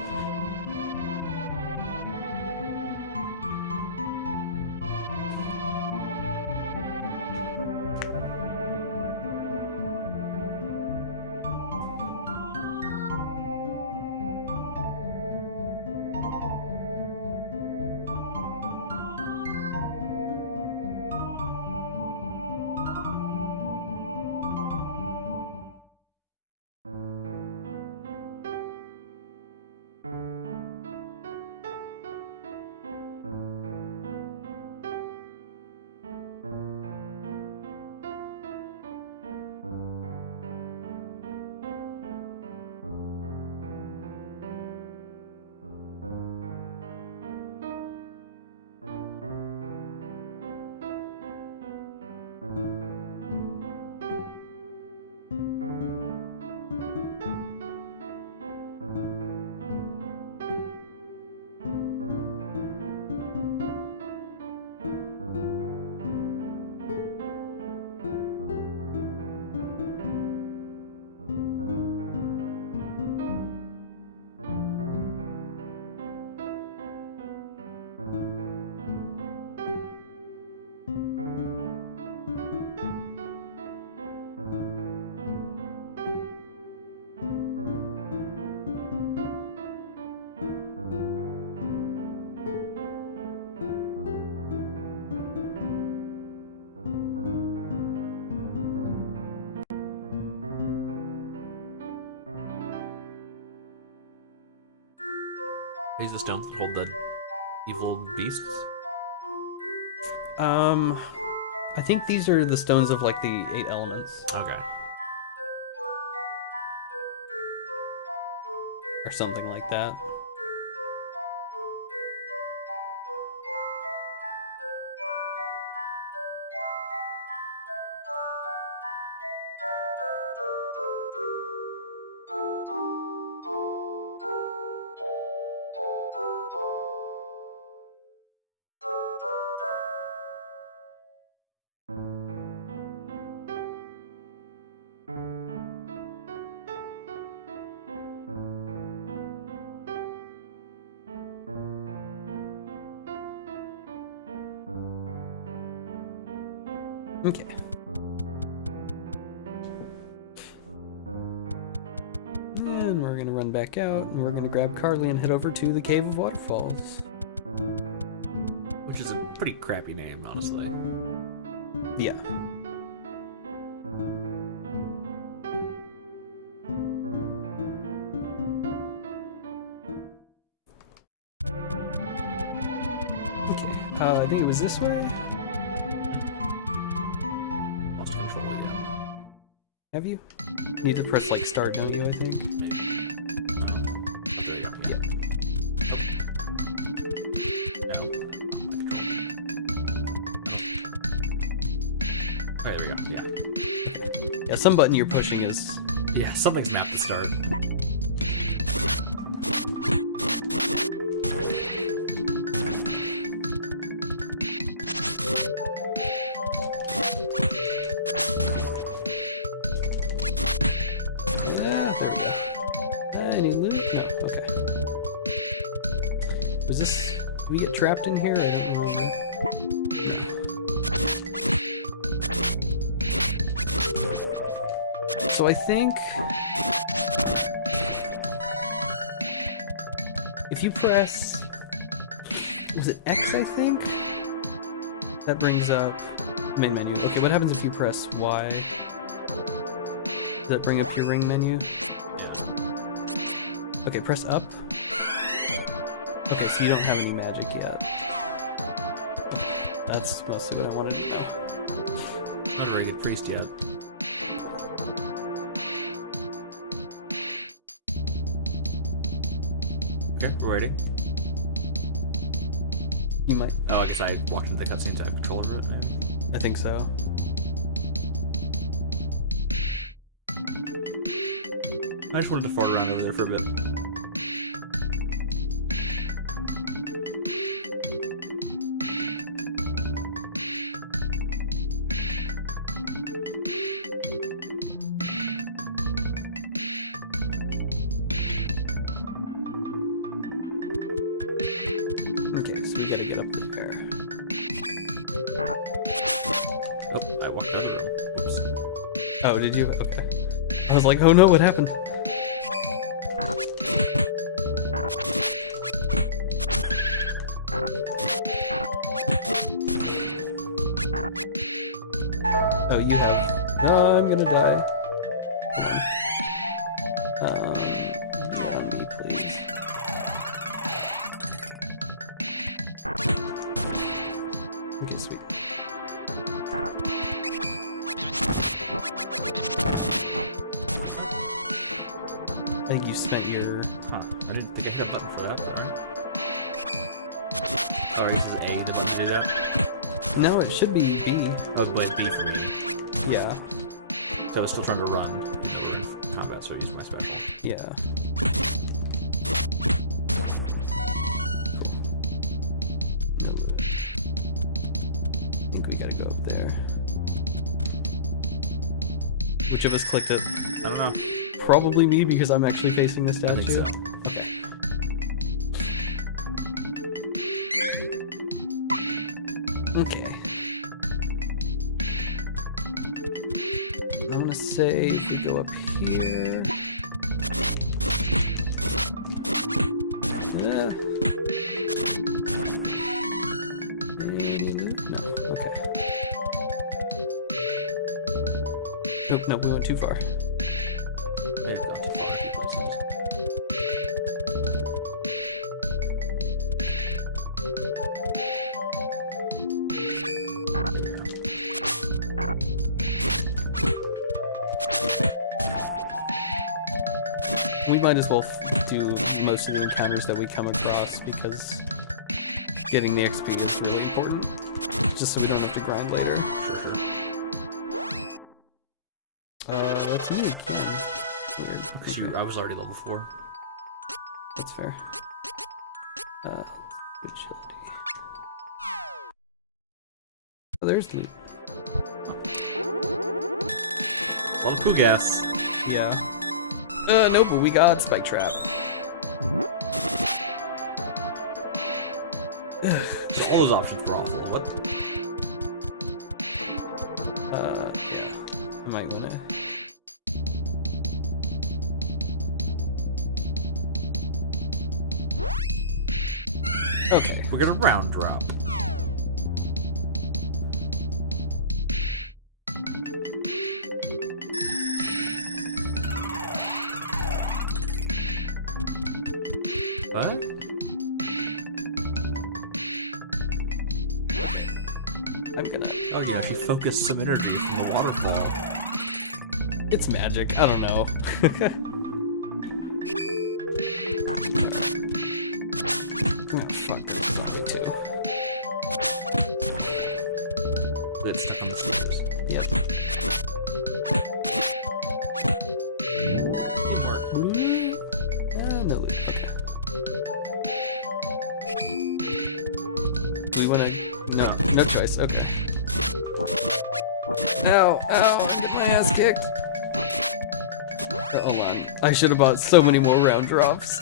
Use the stones that hold the evil beasts. I think these are the stones of like the 8 elements Okay. or something like that. Okay. And we're gonna run back out, and we're gonna grab Carly and head over to the Cave of Waterfalls. Which is a pretty crappy name, honestly. Yeah. Okay, I think it was this way. Lost control again. Have you? Need to press like start, don't you? I think. Maybe. Oh, there we go. Yeah. Oh. No. My control. Oh. Okay, there we go. Yeah. Okay. Yeah, some button you're pushing is. Yeah, something's mapped to start. Yeah, there we go. Any loot? No. Okay. Was this? Did we get trapped in here? I don't remember. No. So I think if you press, was it X? I think that brings up main menu. Okay, what happens if you press Y? Does that bring up your ring menu? Yeah. Okay, press up. Okay, so you don't have any magic yet. That's mostly what I wanted to know. Not a very good priest yet. Okay, we're waiting. You might. Oh, I guess I walked into the cutscene to have control over it. Maybe. I think so. I just wanted to fart around over there for a bit. Okay, so we gotta get up there. Oh, I walked out of the room. Oops. Oh, did you? Okay. I was like, oh no, what happened? Oh, you have. No, I'm gonna die. Hold on. Do that on me, please. Okay, sweet. I think you spent your. Huh. I didn't think I hit a button for that, but alright. Oh, I guess it's A, the button to do that? No, it should be B. Oh, but B for me. Yeah. So I was still trying to run, even though we're in combat, so I used my special. Yeah. Cool. No loot. I think we gotta go up there. Which of us clicked it? I don't know. Probably me because I'm actually facing the I statue. think so. Okay. Okay. I want to say if we go up here. Yeah. Any loot? No. Okay. Nope, no, we went too far. I have gone too far a few places. There we go. We might as well do most of the encounters that we come across because getting the XP is really important. Just so we don't have to grind later. Sure. That's me, Ken. Weird. Because Okay. I was already level 4. That's fair. Agility. Oh, there's loot. A lot of poo gas. Yeah. No, but we got Spike Trap. So all those options were awful. What? Yeah. I might want to. Okay. We're gonna round drop. What? Okay. I'm gonna. Oh, you know, she focused some energy from the waterfall. It's magic. I don't know. Alright. Oh, fuck, there's a zombie too. It's stuck on the stairs. Yep. Teamwork. No loot. Okay. We wanna. No choice. Okay. Ow, ow, I'm getting my ass kicked. Hold on. I should have bought so many more round drops.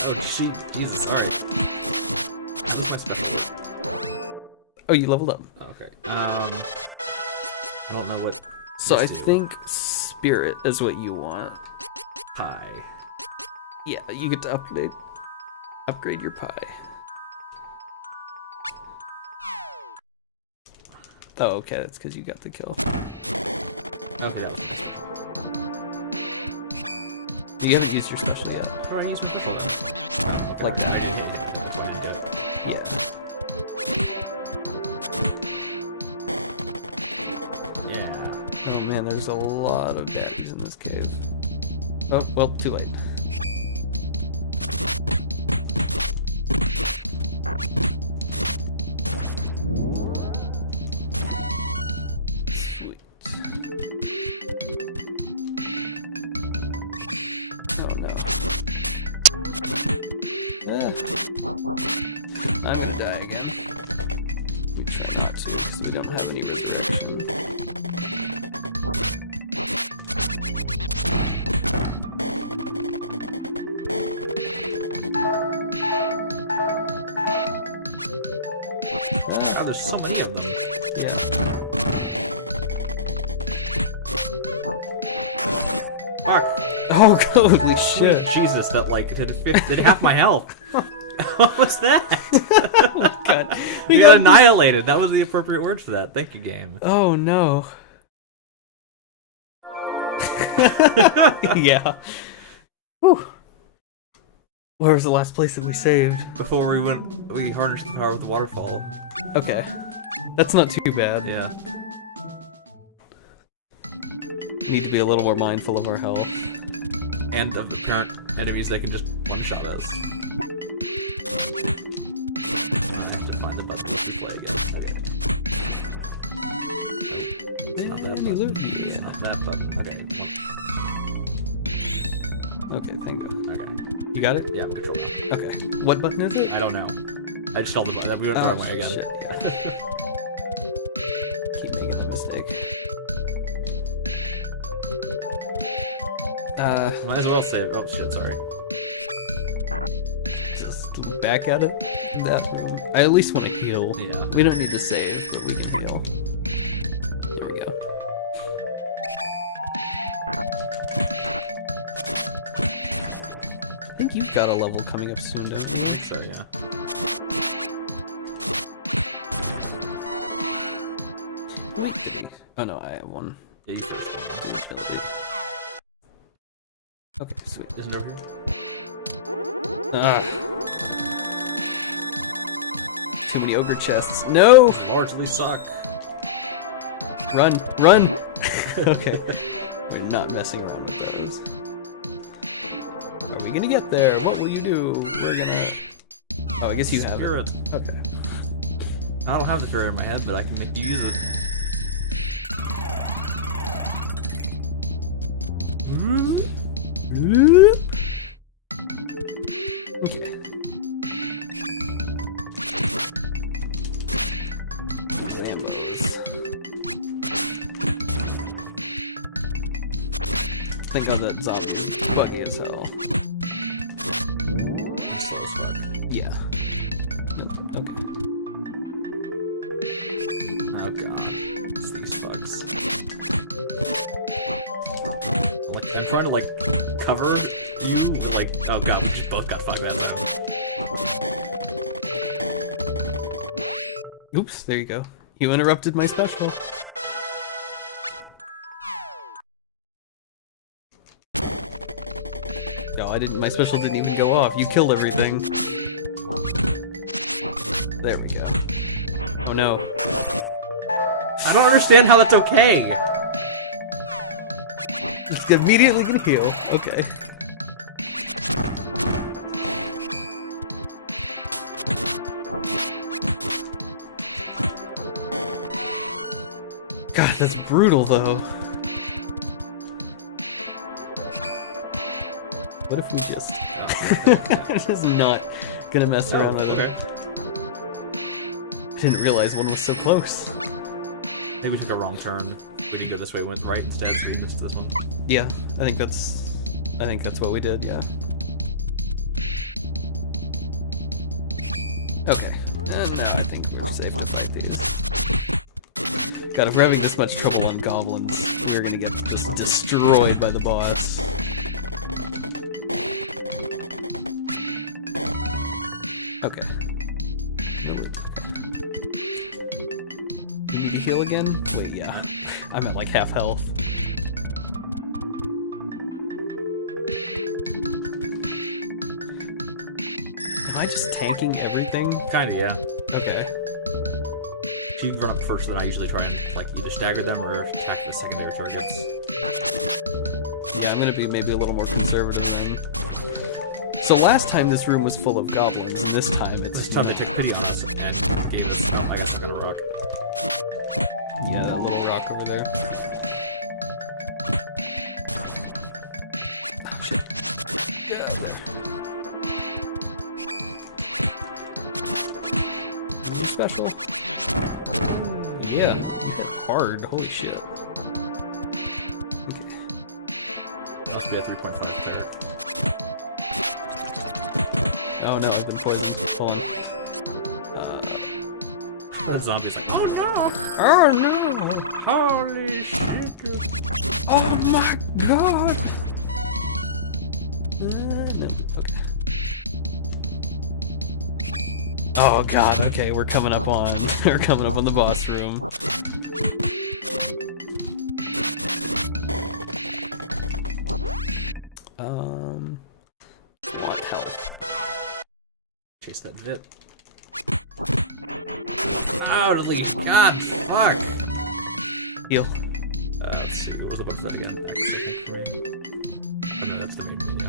Oh, Jesus, alright. How does my special work? Oh, you leveled up. Okay. I don't know what. So I these do. think spirit is what you want. Pie. Yeah, you get to upgrade your pie. Oh, okay, that's because you got the kill. Okay, that was my special. You haven't used your special yet. How do I use my special then? Oh, okay. Like that. I didn't hit anything with it, that's why I didn't do it. Yeah. Yeah. Oh man, there's a lot of baddies in this cave. Oh, well, too late. Sweet. Oh no. Ah. I'm gonna die again. We try not to, because we don't have any resurrection. Ah, Wow, there's so many of them. yeah. Fuck. Oh, holy Sweet shit. Jesus, that like did half my health. What was that? Oh, God. We got annihilated. That was the appropriate word for that. Thank you, game. Oh, no. Yeah. Whew. Where was the last place that we saved? Before we harnessed the power of the waterfall. Okay. That's not too bad. Yeah. Need to be a little more mindful of our health. And of apparent enemies that can just one-shot us. I have to find the button where we play again. Okay. Nope. It's not that Any button. loot? It's Yeah. not that button. Okay. One. Okay, thank God. Okay. You got it? Yeah, I'm in control now. Okay. What button is it? I don't know. I just held the button. We went the wrong way again. Shit, yeah. Keep making the mistake. Might as well save. Oh shit, sorry. Just back at it. That room. I at least want to heal. Yeah. We don't need to save, but we can heal. There we go. I think you've got a level coming up soon, don't I you? think so, yeah. Wait, did he? Oh no, I have one. Yeah, you first. Do agility. Okay, sweet. Isn't it over here? Ah. Too many ogre chests. No! These largely suck. Run! Run! Okay. We're not messing around with those. Are we gonna get there? What will you do? We're gonna... Oh, I guess you have it. Spirit. Okay. I don't have the spirit in my head, but I can make you use it. Okay. Lambos. Thank God that zombie is buggy as hell. I'm slow as fuck. Yeah. No, okay. Oh god, it's these bugs. Like, I'm trying to, like, cover you with, like, oh god, we just both got fucked that time. Oops, there you go. You interrupted my special. No, I didn't. My special didn't even go off. You killed everything. There we go. Oh no. I don't understand how that's okay! It's immediately gonna heal. Okay. God, that's brutal though. What if we just... just not gonna mess around with it. I didn't realize one was so close. Maybe we took a wrong turn. We didn't go this way, we went right instead, so we missed this one. Yeah, I think that's what we did, yeah. Okay, and now I think we're safe to fight these. God, if we're having this much trouble on goblins, we're gonna get just destroyed by the boss. Okay. No loot. Okay. We need to heal again? Wait, yeah. I'm at like half health. Am I just tanking everything? Kinda, yeah. Okay. If you run up first, then I usually try and, like, either stagger them or attack the secondary targets. Yeah, I'm gonna be maybe a little more conservative then. So last time this room was full of goblins, and this time it's This time not. they took pity on us and gave us... Oh, I got stuck on a rock. Yeah, that little rock over there. Oh shit. Get out there. You special? Yeah, you hit hard. Holy shit. Okay. Must be a 3.5 cleric. Oh no, I've been poisoned. Hold on. The zombie's like, oh no! Oh no! Holy shit! Oh my god! No. Okay. Oh god, okay, we're coming up on the boss room. Want health. Chase that vit. Holy god, fuck! Heal. Let's see, what was the button for that again? X, I think, for me. Oh no, that's the main menu.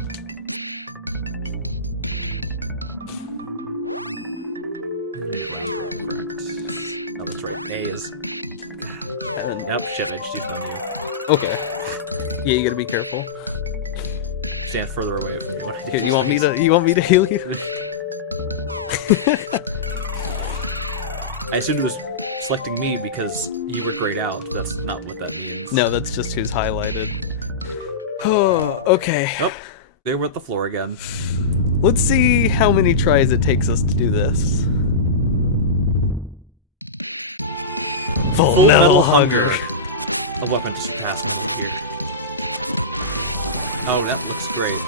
Minute round drop, correct. Oh, that's right. A is. And, Yep, shit, I just used on you. okay. Yeah, you gotta be careful. Stand further away from you when I do Here, these you want me things. to heal you? I assumed it was selecting me because you were grayed out. That's not what that means. No, that's just who's highlighted. Oh, okay. Oh, they were at the floor again. Let's see how many tries it takes us to do this. Full Metal Hunger. A weapon to surpass Metal Gear. Oh, that looks great.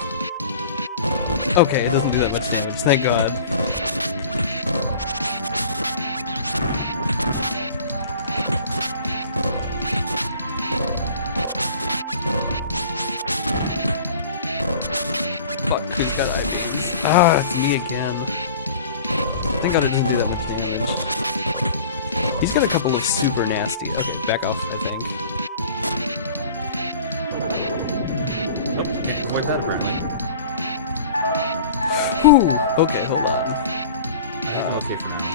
Okay, it doesn't do that much damage, thank god. Fuck, who's got eye beams? Ah, it's me again. Thank god it doesn't do that much damage. He's got a couple of super nasty... Okay, back off, I think. Oh, can't avoid that apparently. Whew! Okay, hold on. I think I'm okay for now.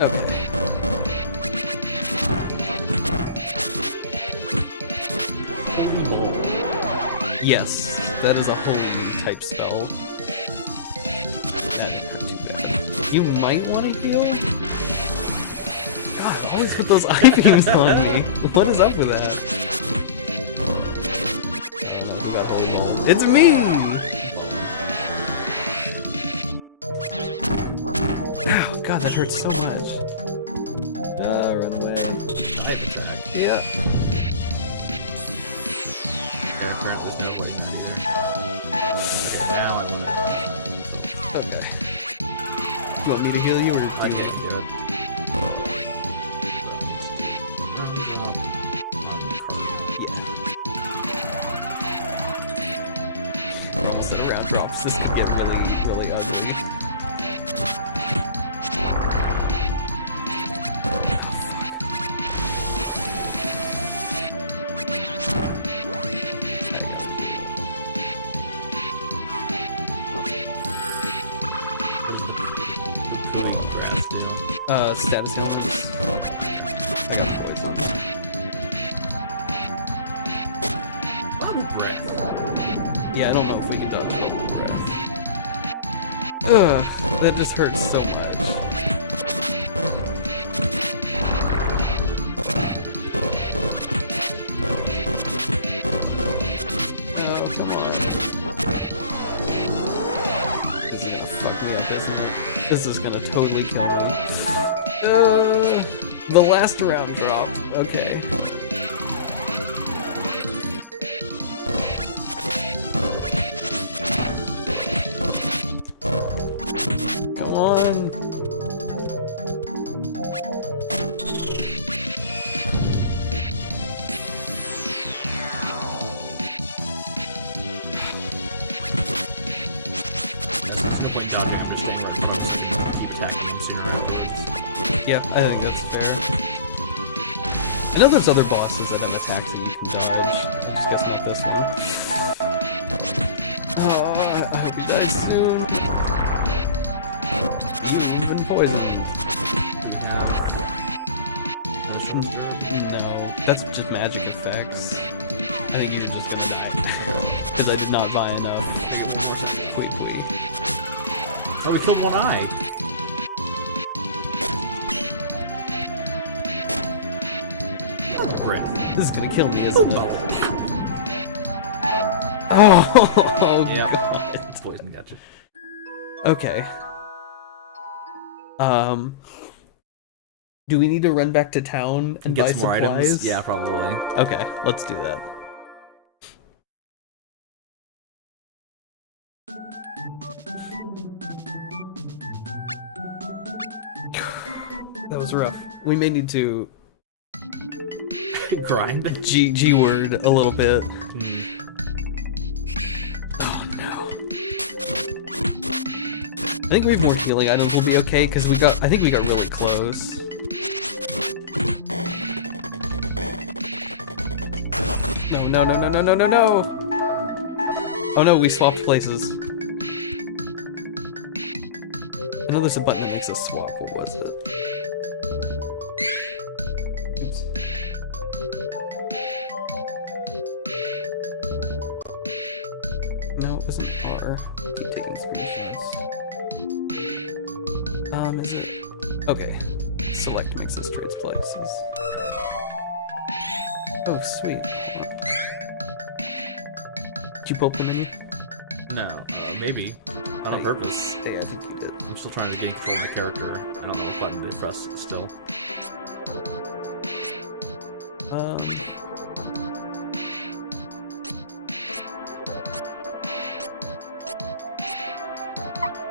Okay. Holy ball. Yes, that is a holy type spell. That didn't hurt too bad. You might want to heal? God, always put those eye beams on me. What is up with that? Oh no, who got holy ball? It's me! Oh god, that hurts so much. Run away. Dive attack. Yeah. Yeah, apparently there's no avoiding that either. Okay, now I want to do something myself. Okay. Do you want me to heal you, or do you I want can do it. So I need to do a round drop on Carly. Yeah. We're almost at a round drops. This could get really, really ugly. Oh, fuck. I gotta do it. What does the pooey grass do? Status ailments. Okay. I got poisoned. Bubble breath. Yeah, I don't know if we can dodge bubble breath. Ugh, that just hurts so much. Oh, come on. This is gonna fuck me up, isn't it? This is gonna totally kill me. The last round drop. Okay. Come on. There's no point in dodging, I'm just staying right in front of him so I can keep attacking him sooner afterwards. Yeah, I think that's fair. I know there's other bosses that have attacks that you can dodge. I just guess not this one. Oh, I hope he dies soon. You've been poisoned. Do we have no strong disturb? No, that's just magic effects. I think you're just gonna die. Because I did not buy enough. I get one more second. Pui pui. Oh, we killed one eye! Bubble breath. This is gonna kill me, isn't it? Bubble. Oh, Yep. god. It's poison, gotcha. Okay. Do we need to run back to town and buy Get some more supplies? items? Yeah, probably. Okay, let's do that. That was rough. We may need to Grind? G word a little bit. Hmm. Oh no. I think we have more healing items will be okay because I think we got really close. No, no, no, no, no, no, no, no! Oh no, we swapped places. I know there's a button that makes us swap. What was it? Oops. No, it wasn't R. Keep taking screenshots. Is it? Okay. Select makes us trades places. Oh, sweet. Hold on. Did you pull up the menu? No, maybe. Not on purpose. Yeah, I think you did. I'm still trying to gain control of my character. I don't know what button to press still.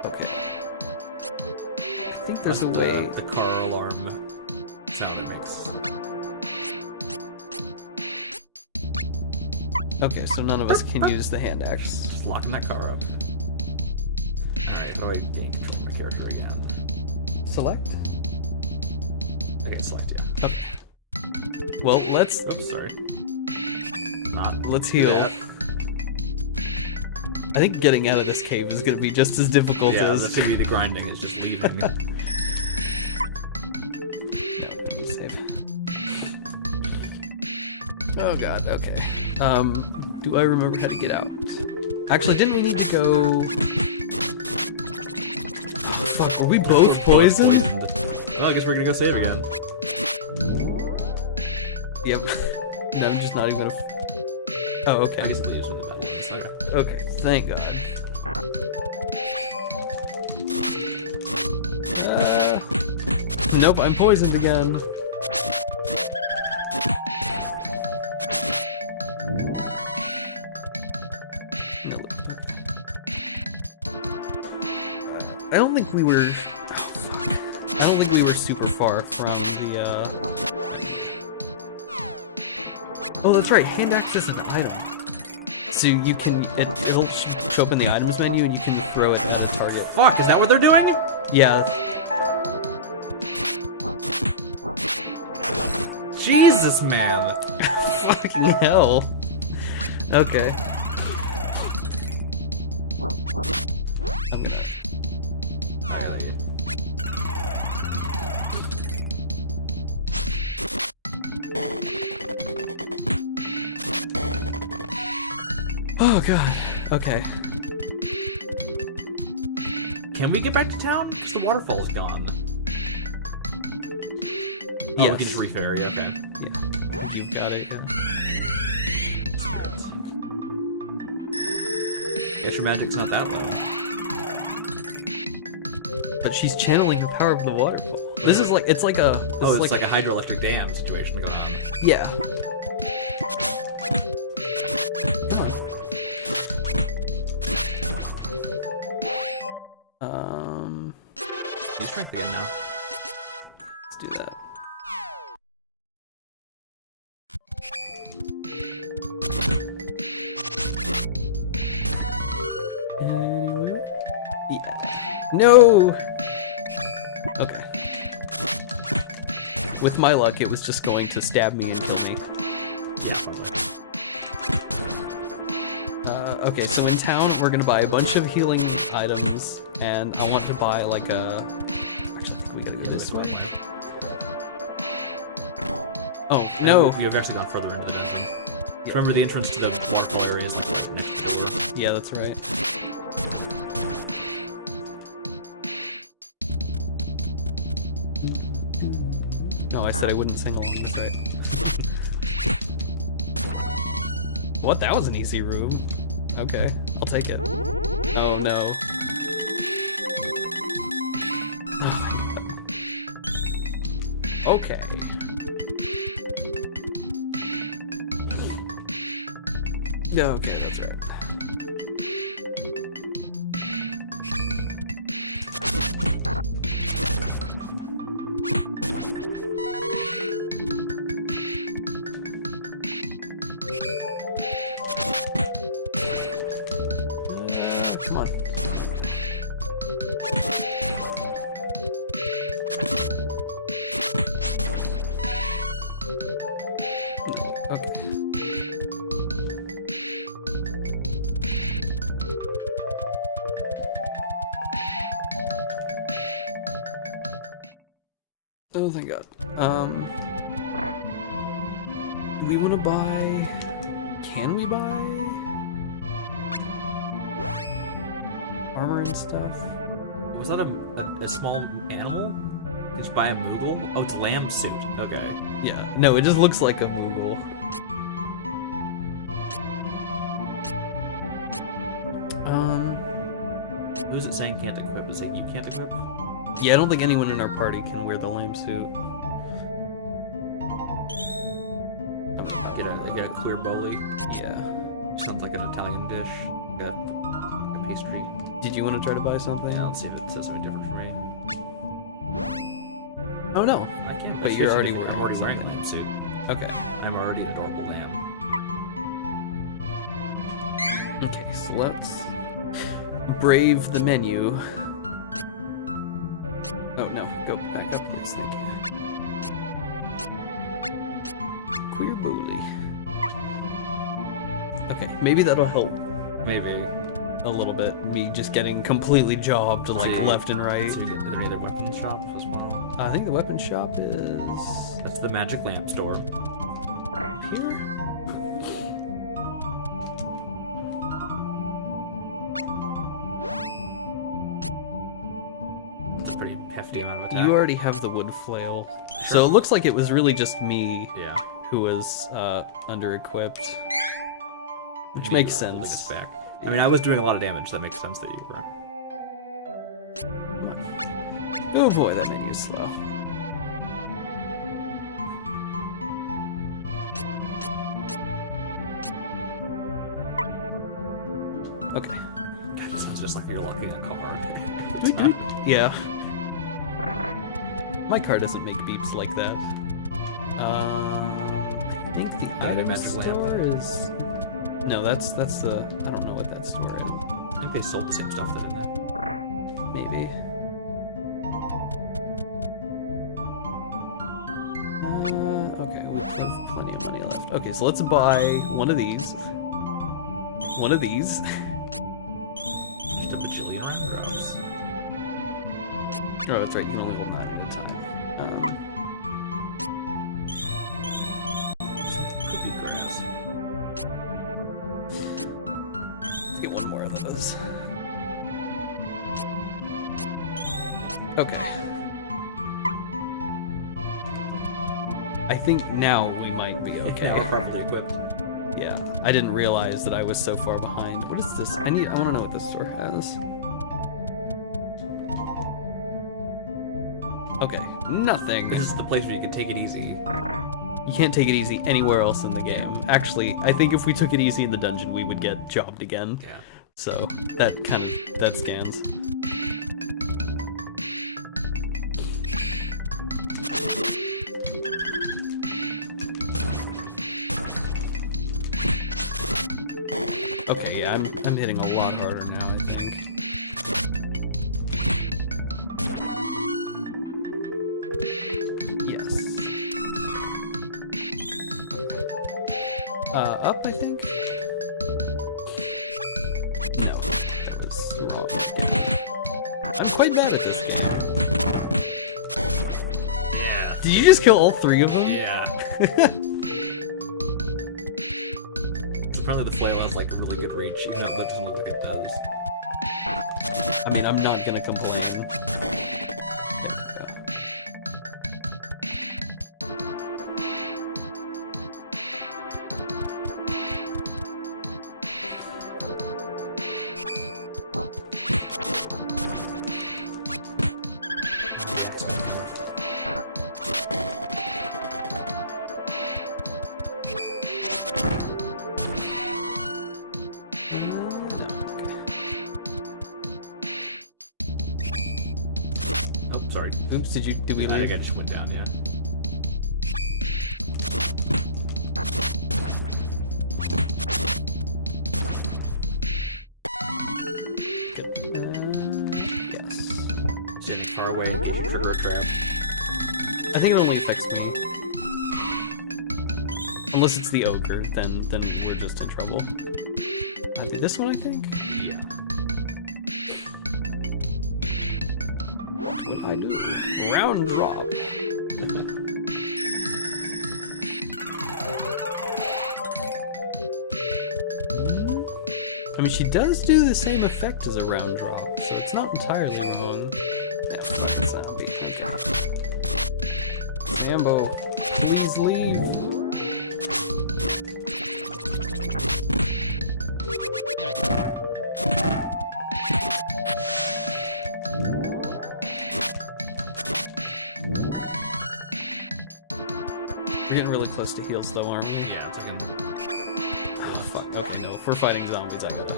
Okay. I think there's Like a way. the car alarm sound it makes. Okay, so none of us can use the hand axe. Just locking that car up. Alright, how do I gain control of my character again? Select? Okay, select, yeah. Okay. Well, let's Oops, sorry. Not heal. that. I think getting out of this cave is going to be just as difficult Yeah, as... that's gonna be the grinding, it's just leaving. No, we don't need to save. Oh god, okay. Do I remember how to get out? Actually, didn't we need to go... Oh, fuck, were we both We're poisoned? Well, I guess we're gonna go save again. Yep. No, I'm just not even gonna... Oh, okay. I guess it leaves when the battle ends. Okay. Okay, thank god. Nope, I'm poisoned again. No, okay. I don't think we were... Oh, fuck. I don't think we were super far from the, Oh, that's right, hand access an item. So you can... It'll show up in the items menu, and you can throw it at a target. Fuck, is that what they're doing? Yeah. Jesus, man. Fucking hell. Okay. I'm gonna... Okay, thank you. Oh god. Okay. Can we get back to town? Because the waterfall is gone. Oh, Yes. we can just refair, yeah, okay. Yeah. I think you've got it, yeah. Spirits. Guess your magic's not that low. But she's channeling the power of the waterfall. This is like... It's like a... It's like a hydroelectric dam situation going on. Yeah. Come on. Use strength again now. Let's do that. Anyway. Yeah. No! Okay. With my luck, it was just going to stab me and kill me. Yeah, probably. Okay, so in town, we're gonna buy a bunch of healing items, and I want to buy like a... Actually, I think we gotta go this way. Oh, no! You've actually gone further into the dungeon. Yeah. Remember, the entrance to the waterfall area is like right next to the door. Yeah, that's right. No, I said I wouldn't sing along, that's right. What? That was an easy room. Okay, I'll take it. Oh no. Oh, thank God. Okay. Yeah, okay, that's right. Come on. No, okay. Oh, thank God. Do we want to buy... Can we buy... armor and stuff? Was that a small animal? Did you buy a Moogle? Oh, it's lamb suit. Okay. Yeah. No, it just looks like a Moogle. Who's it saying can't equip? Is it you can't equip? Yeah, I don't think anyone in our party can wear the lamb suit. Get a clear boli. Yeah. Sounds like an Italian dish. Like a pastry. Did you want to try to buy something? Yeah, let's see if it says something different for me. Oh no. I can't. But you're already wearing I'm already wearing a something. lamb suit. Okay. I'm already an adorable lamb. Okay, so let's brave the menu. Oh no, go back up please, thank you. Queer bully. Okay, maybe that'll help Maybe. a little bit. Me just getting completely jobbed like See, left and right. Are there any other weapons shops as well? I think the weapon shop is That's the magic lamp store. here. It's a pretty hefty amount of attack. You already have the wood flail. Sure. So it looks like it was really just me Yeah. who was under-equipped. Which Maybe makes you were holding sense. us back. I mean, I was doing a lot of damage, so that makes sense that you were. Come on. Oh boy, that menu's slow. Okay. God, it sounds just like you're locking a car. Doot, doot. Yeah. My car doesn't make beeps like that. I think the item magic lamp? store is... No, that's the... I don't know what that store is. I think they sold the same stuff, though, didn't they? Maybe. Okay, we have plenty of money left. Okay, so let's buy one of these. One of these. Just a bajillion round drops. Oh, that's right, you can only hold 9 at a time. Could be grass. Let's get one more of those. Okay. I think now we might be okay. Now we're properly equipped. Yeah, I didn't realize that I was so far behind. What is this? I want to know what this store has. Okay, nothing. This is the place where you can take it easy. You can't take it easy anywhere else in the game. Actually, I think if we took it easy in the dungeon, we would get jobbed again. Yeah. So, that scans. Okay, yeah, I'm hitting a lot harder now, I think. Yes. Up, I think? No, I was wrong again. I'm quite bad at this game. Yeah. Did you just kill all 3 of them? Yeah. So apparently the flail has like a really good reach, even though it doesn't look like it does. I mean, I'm not gonna complain. There we go. The X-Men coming. No, okay. Oh, sorry. Oops, did we I leave? think I just went down, yeah. Good. Yes. Standing far away in case you trigger a trap. I think it only affects me. Unless it's the ogre, then we're just in trouble. I did this one, I think? Yeah. What will I do? Round drop. I mean, she does do the same effect as a round drop, so it's not entirely wrong. Yeah, fuck a zombie. Okay. Zambo, please leave. We're getting really close to heals, though, aren't we? Yeah, it's like an... Oh, fuck. Okay, no. If we're fighting zombies, I gotta...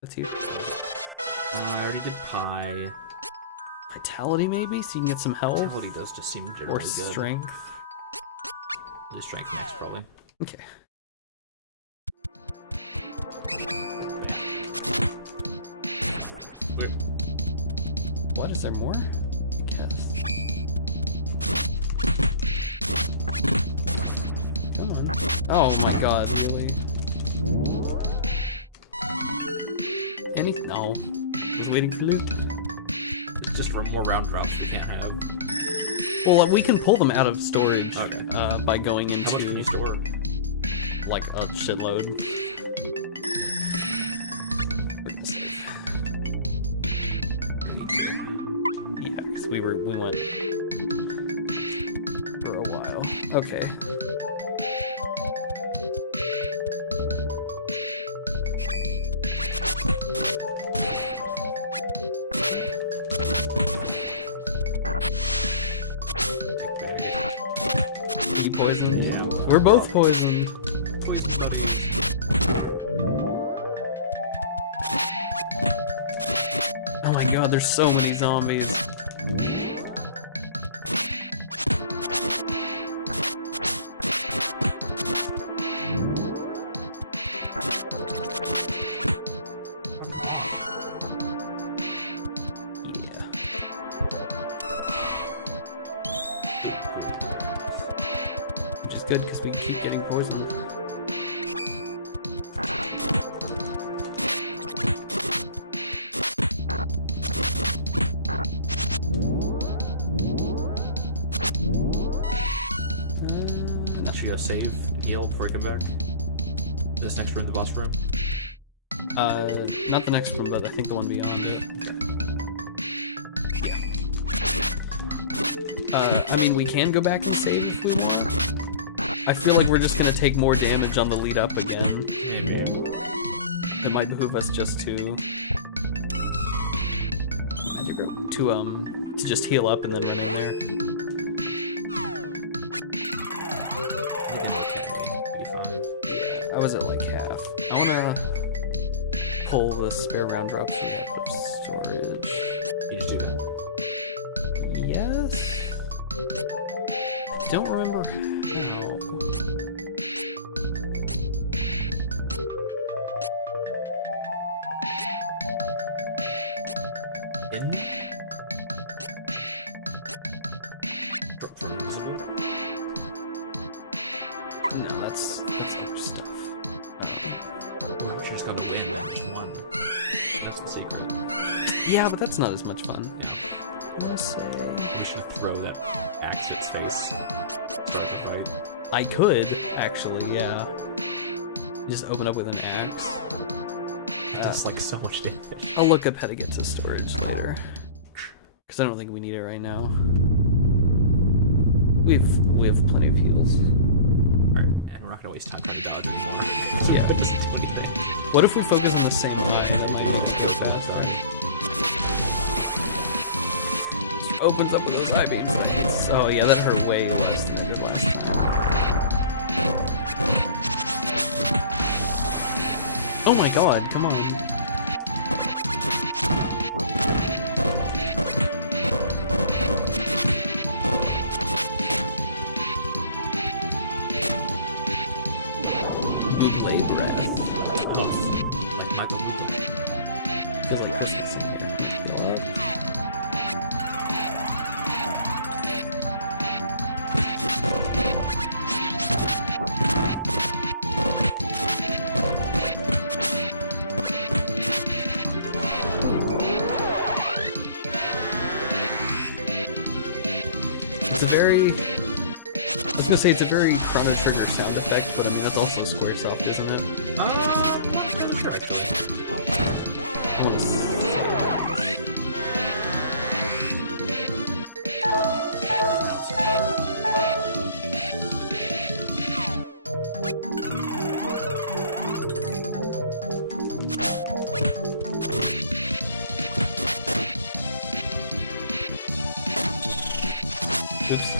That's you. I already did pie. Vitality, maybe? So you can get some health? Vitality does just seem generally Or good. strength? I'll do strength next, probably. Okay. Bam. Wait. What? Is there more? I guess. Come on. Oh my god, really? No. I was waiting for loot. It's just for more round drops we can't have. Well, we can pull them out of storage Okay. by going How much can into you store? like a shitload. We're gonna save. I need to. Yeah, because we went Okay. Dick bag. Are you poisoned? Yeah. We're both poisoned. Poison buddies. Oh my god, there's so many zombies. Fucking off. Yeah. Which is good because we keep getting poisoned. No. Should we go save and heal before we come back? This next room, the boss room? Not the next one, but I think the one beyond it. Yeah. I mean, we can go back and save if we want. I feel like we're just gonna take more damage on the lead up again. Maybe. It might behoove us just to magic rope to just heal up and then run in there. I think I'm okay. 85. Yeah, I was at like half. I wanna pull the spare round drops we have for storage. You just do that? Yes. I don't remember how. In? Drop for invisible? No, that's other stuff. Well, we should just got to win and just won. That's the secret. Yeah, but that's not as much fun. Yeah. I wanna say We should throw that axe at its face. Start the fight. I could actually, yeah. Just open up with an axe. It does like so much damage. I'll look up how to get to storage later, because I don't think we need it right now. We have plenty of heals. Alright, and we're not gonna waste time trying to dodge anymore. Yeah. It doesn't do anything. What if we focus on the same eye? That might make it go Go for the faster. side. Just opens up with those eye beams. Oh yeah, that hurt way less than it did last time. Oh my god, come on. Buble breath. Oh, like Michael Bublé. Feels like Christmas in here. I'm gonna heal up. It's a very... I was gonna say it's a very Chrono Trigger sound effect, but I mean that's also Squaresoft, isn't it? I'm not entirely sure actually. I want to say it is. Okay, now it's Oops.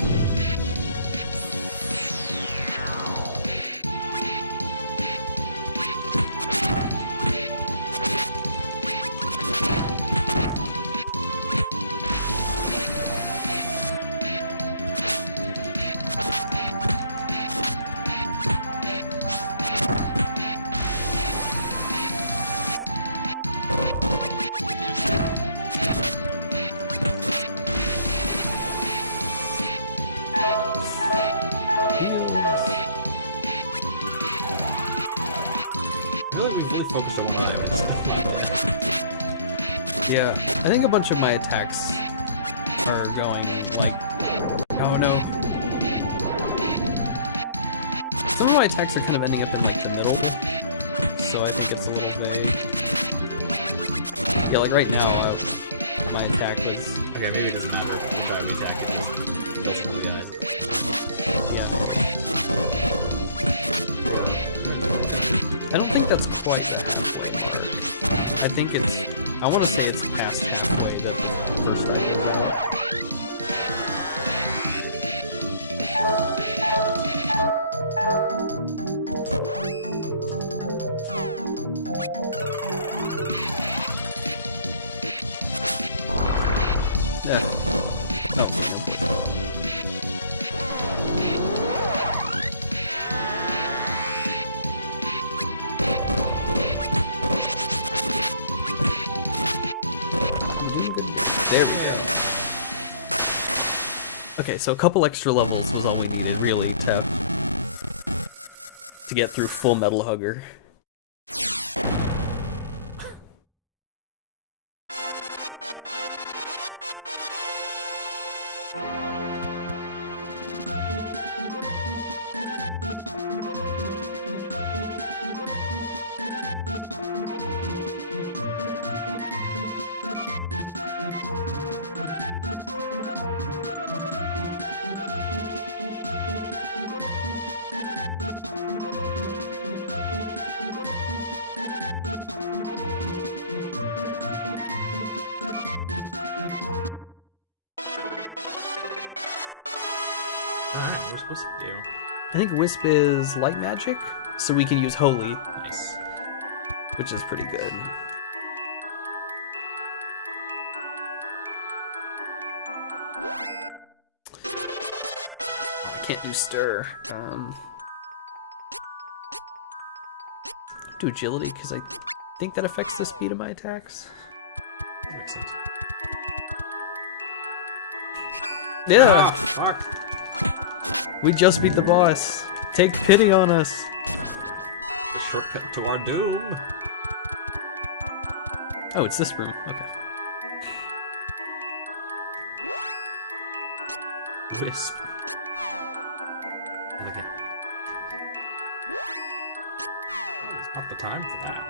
Heals. I feel like we've really focused on one eye, but it's still not dead. Yeah, I think a bunch of my attacks are going like... Oh no. Some of my attacks are kind of ending up in like the middle, so I think it's a little vague. Yeah, like right now, my attack was. Okay, maybe it doesn't matter which eye we attack, it just kills one of the eyes. That's fine. Yeah, maybe. Or, I don't think that's quite the halfway mark. I think it's. I want to say it's past halfway that the first eye goes out. Yeah. Oh, okay, no poison. We're doing good. There we go. Okay, so a couple extra levels was all we needed, really, to get through full Metal Hugger. Alright, what's Wisp do? I think Wisp is light magic, so we can use Holy, Nice. which is pretty good. Oh, I can't do Stir. Do Agility, because I think that affects the speed of my attacks. That makes sense. Yeah! Ah, fuck! We just beat the boss. Take pity on us. The shortcut to our doom! Oh, it's this room. Okay. Wisp. And again. Oh, it's not the time for that.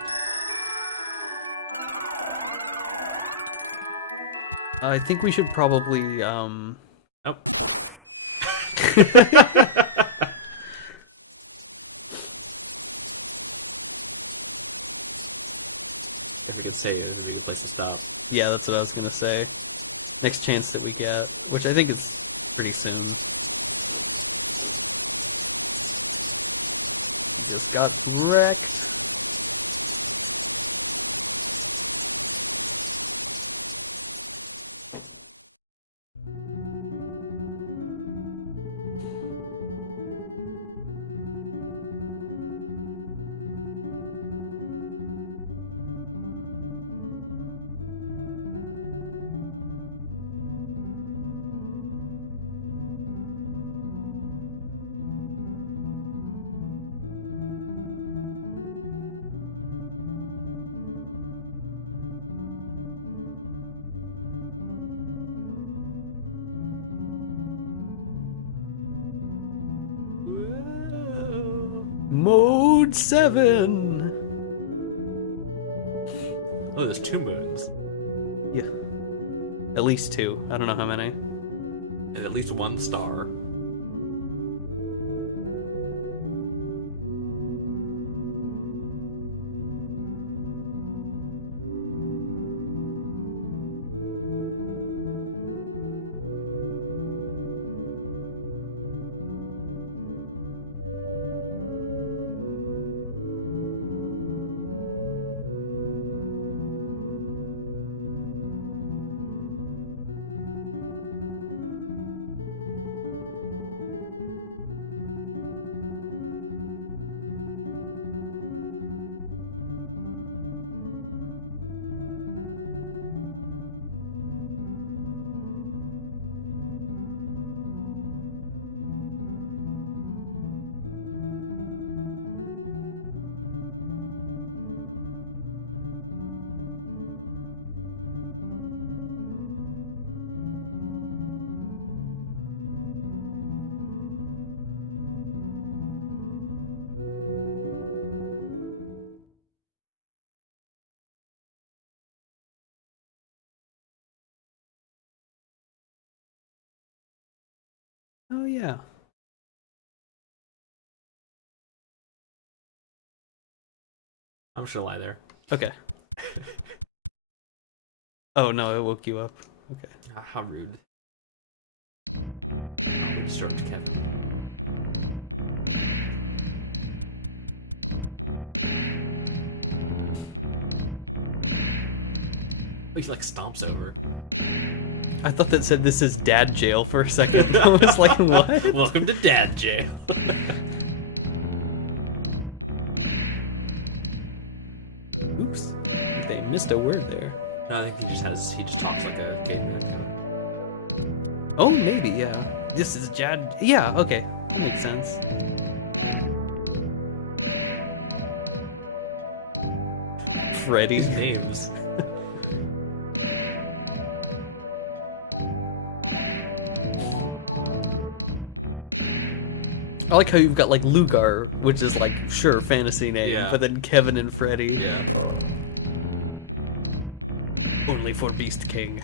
I think we should probably, Nope. If we could save, it would be a good place to stop. Yeah, that's what I was gonna say. Next chance that we get, which I think is pretty soon. We just got wrecked. Mode 7! Oh, there's 2 moons. Yeah. At least 2. I don't know how many. And at least 1 star. Oh yeah. I'm just gonna lie there. Okay. Oh no, it woke you up. Okay. Ah, how rude. We disturbed Kevin. Oh, he like stomps over. I thought that said this is dad jail for a second. I was like, what? Welcome to dad jail. Oops. They missed a word there. No, I think he just talks like a caveman kind of. Oh, maybe, yeah. This is Jad. Yeah, okay. That makes sense. Freddy. These names. I like how you've got like Lugar, which is like, sure, fantasy name, Yeah. but then Kevin and Freddy. Yeah. Only for Beast King.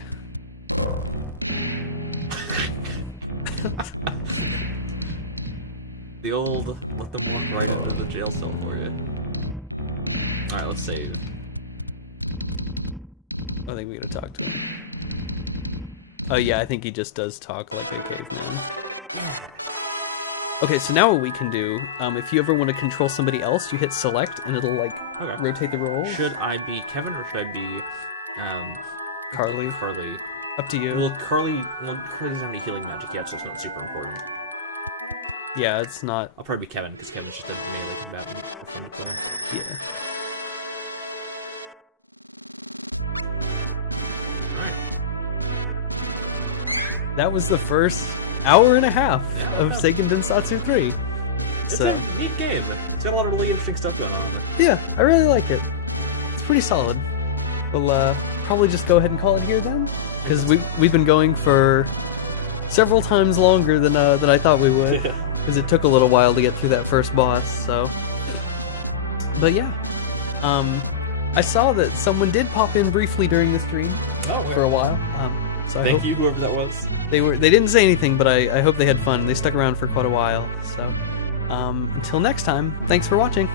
The old let them walk right into the jail cell for you. Alright, let's save. I think we gotta talk to him. Oh yeah, I think he just does talk like a caveman. Yeah. Okay, so now what we can do, if you ever want to control somebody else, you hit select and it'll like Okay. rotate the role. Should I be Kevin or should I be Carly, Carly? up to you. Well, Carly doesn't have any healing magic yet, so it's not super important. Yeah, it's not. I'll probably be Kevin because Kevin's just a melee combatant for fun to play. Yeah. Alright. That was the first hour and a half Yeah, of yeah. Seiken Densetsu 3. It's So a neat game. It's got a lot of really interesting stuff going on. yeah, I really like it. It's pretty solid. We'll probably just go ahead and call it here then, because we've been going for several times longer than I thought we would. Yeah. Because it took a little while to get through that first boss, so. But yeah. I saw that someone did pop in briefly during the stream Oh, for a while. So I Thank hope you, whoever that was. they didn't say anything, but I hope they had fun. They stuck around for quite a while, so. Until next time, thanks for watching.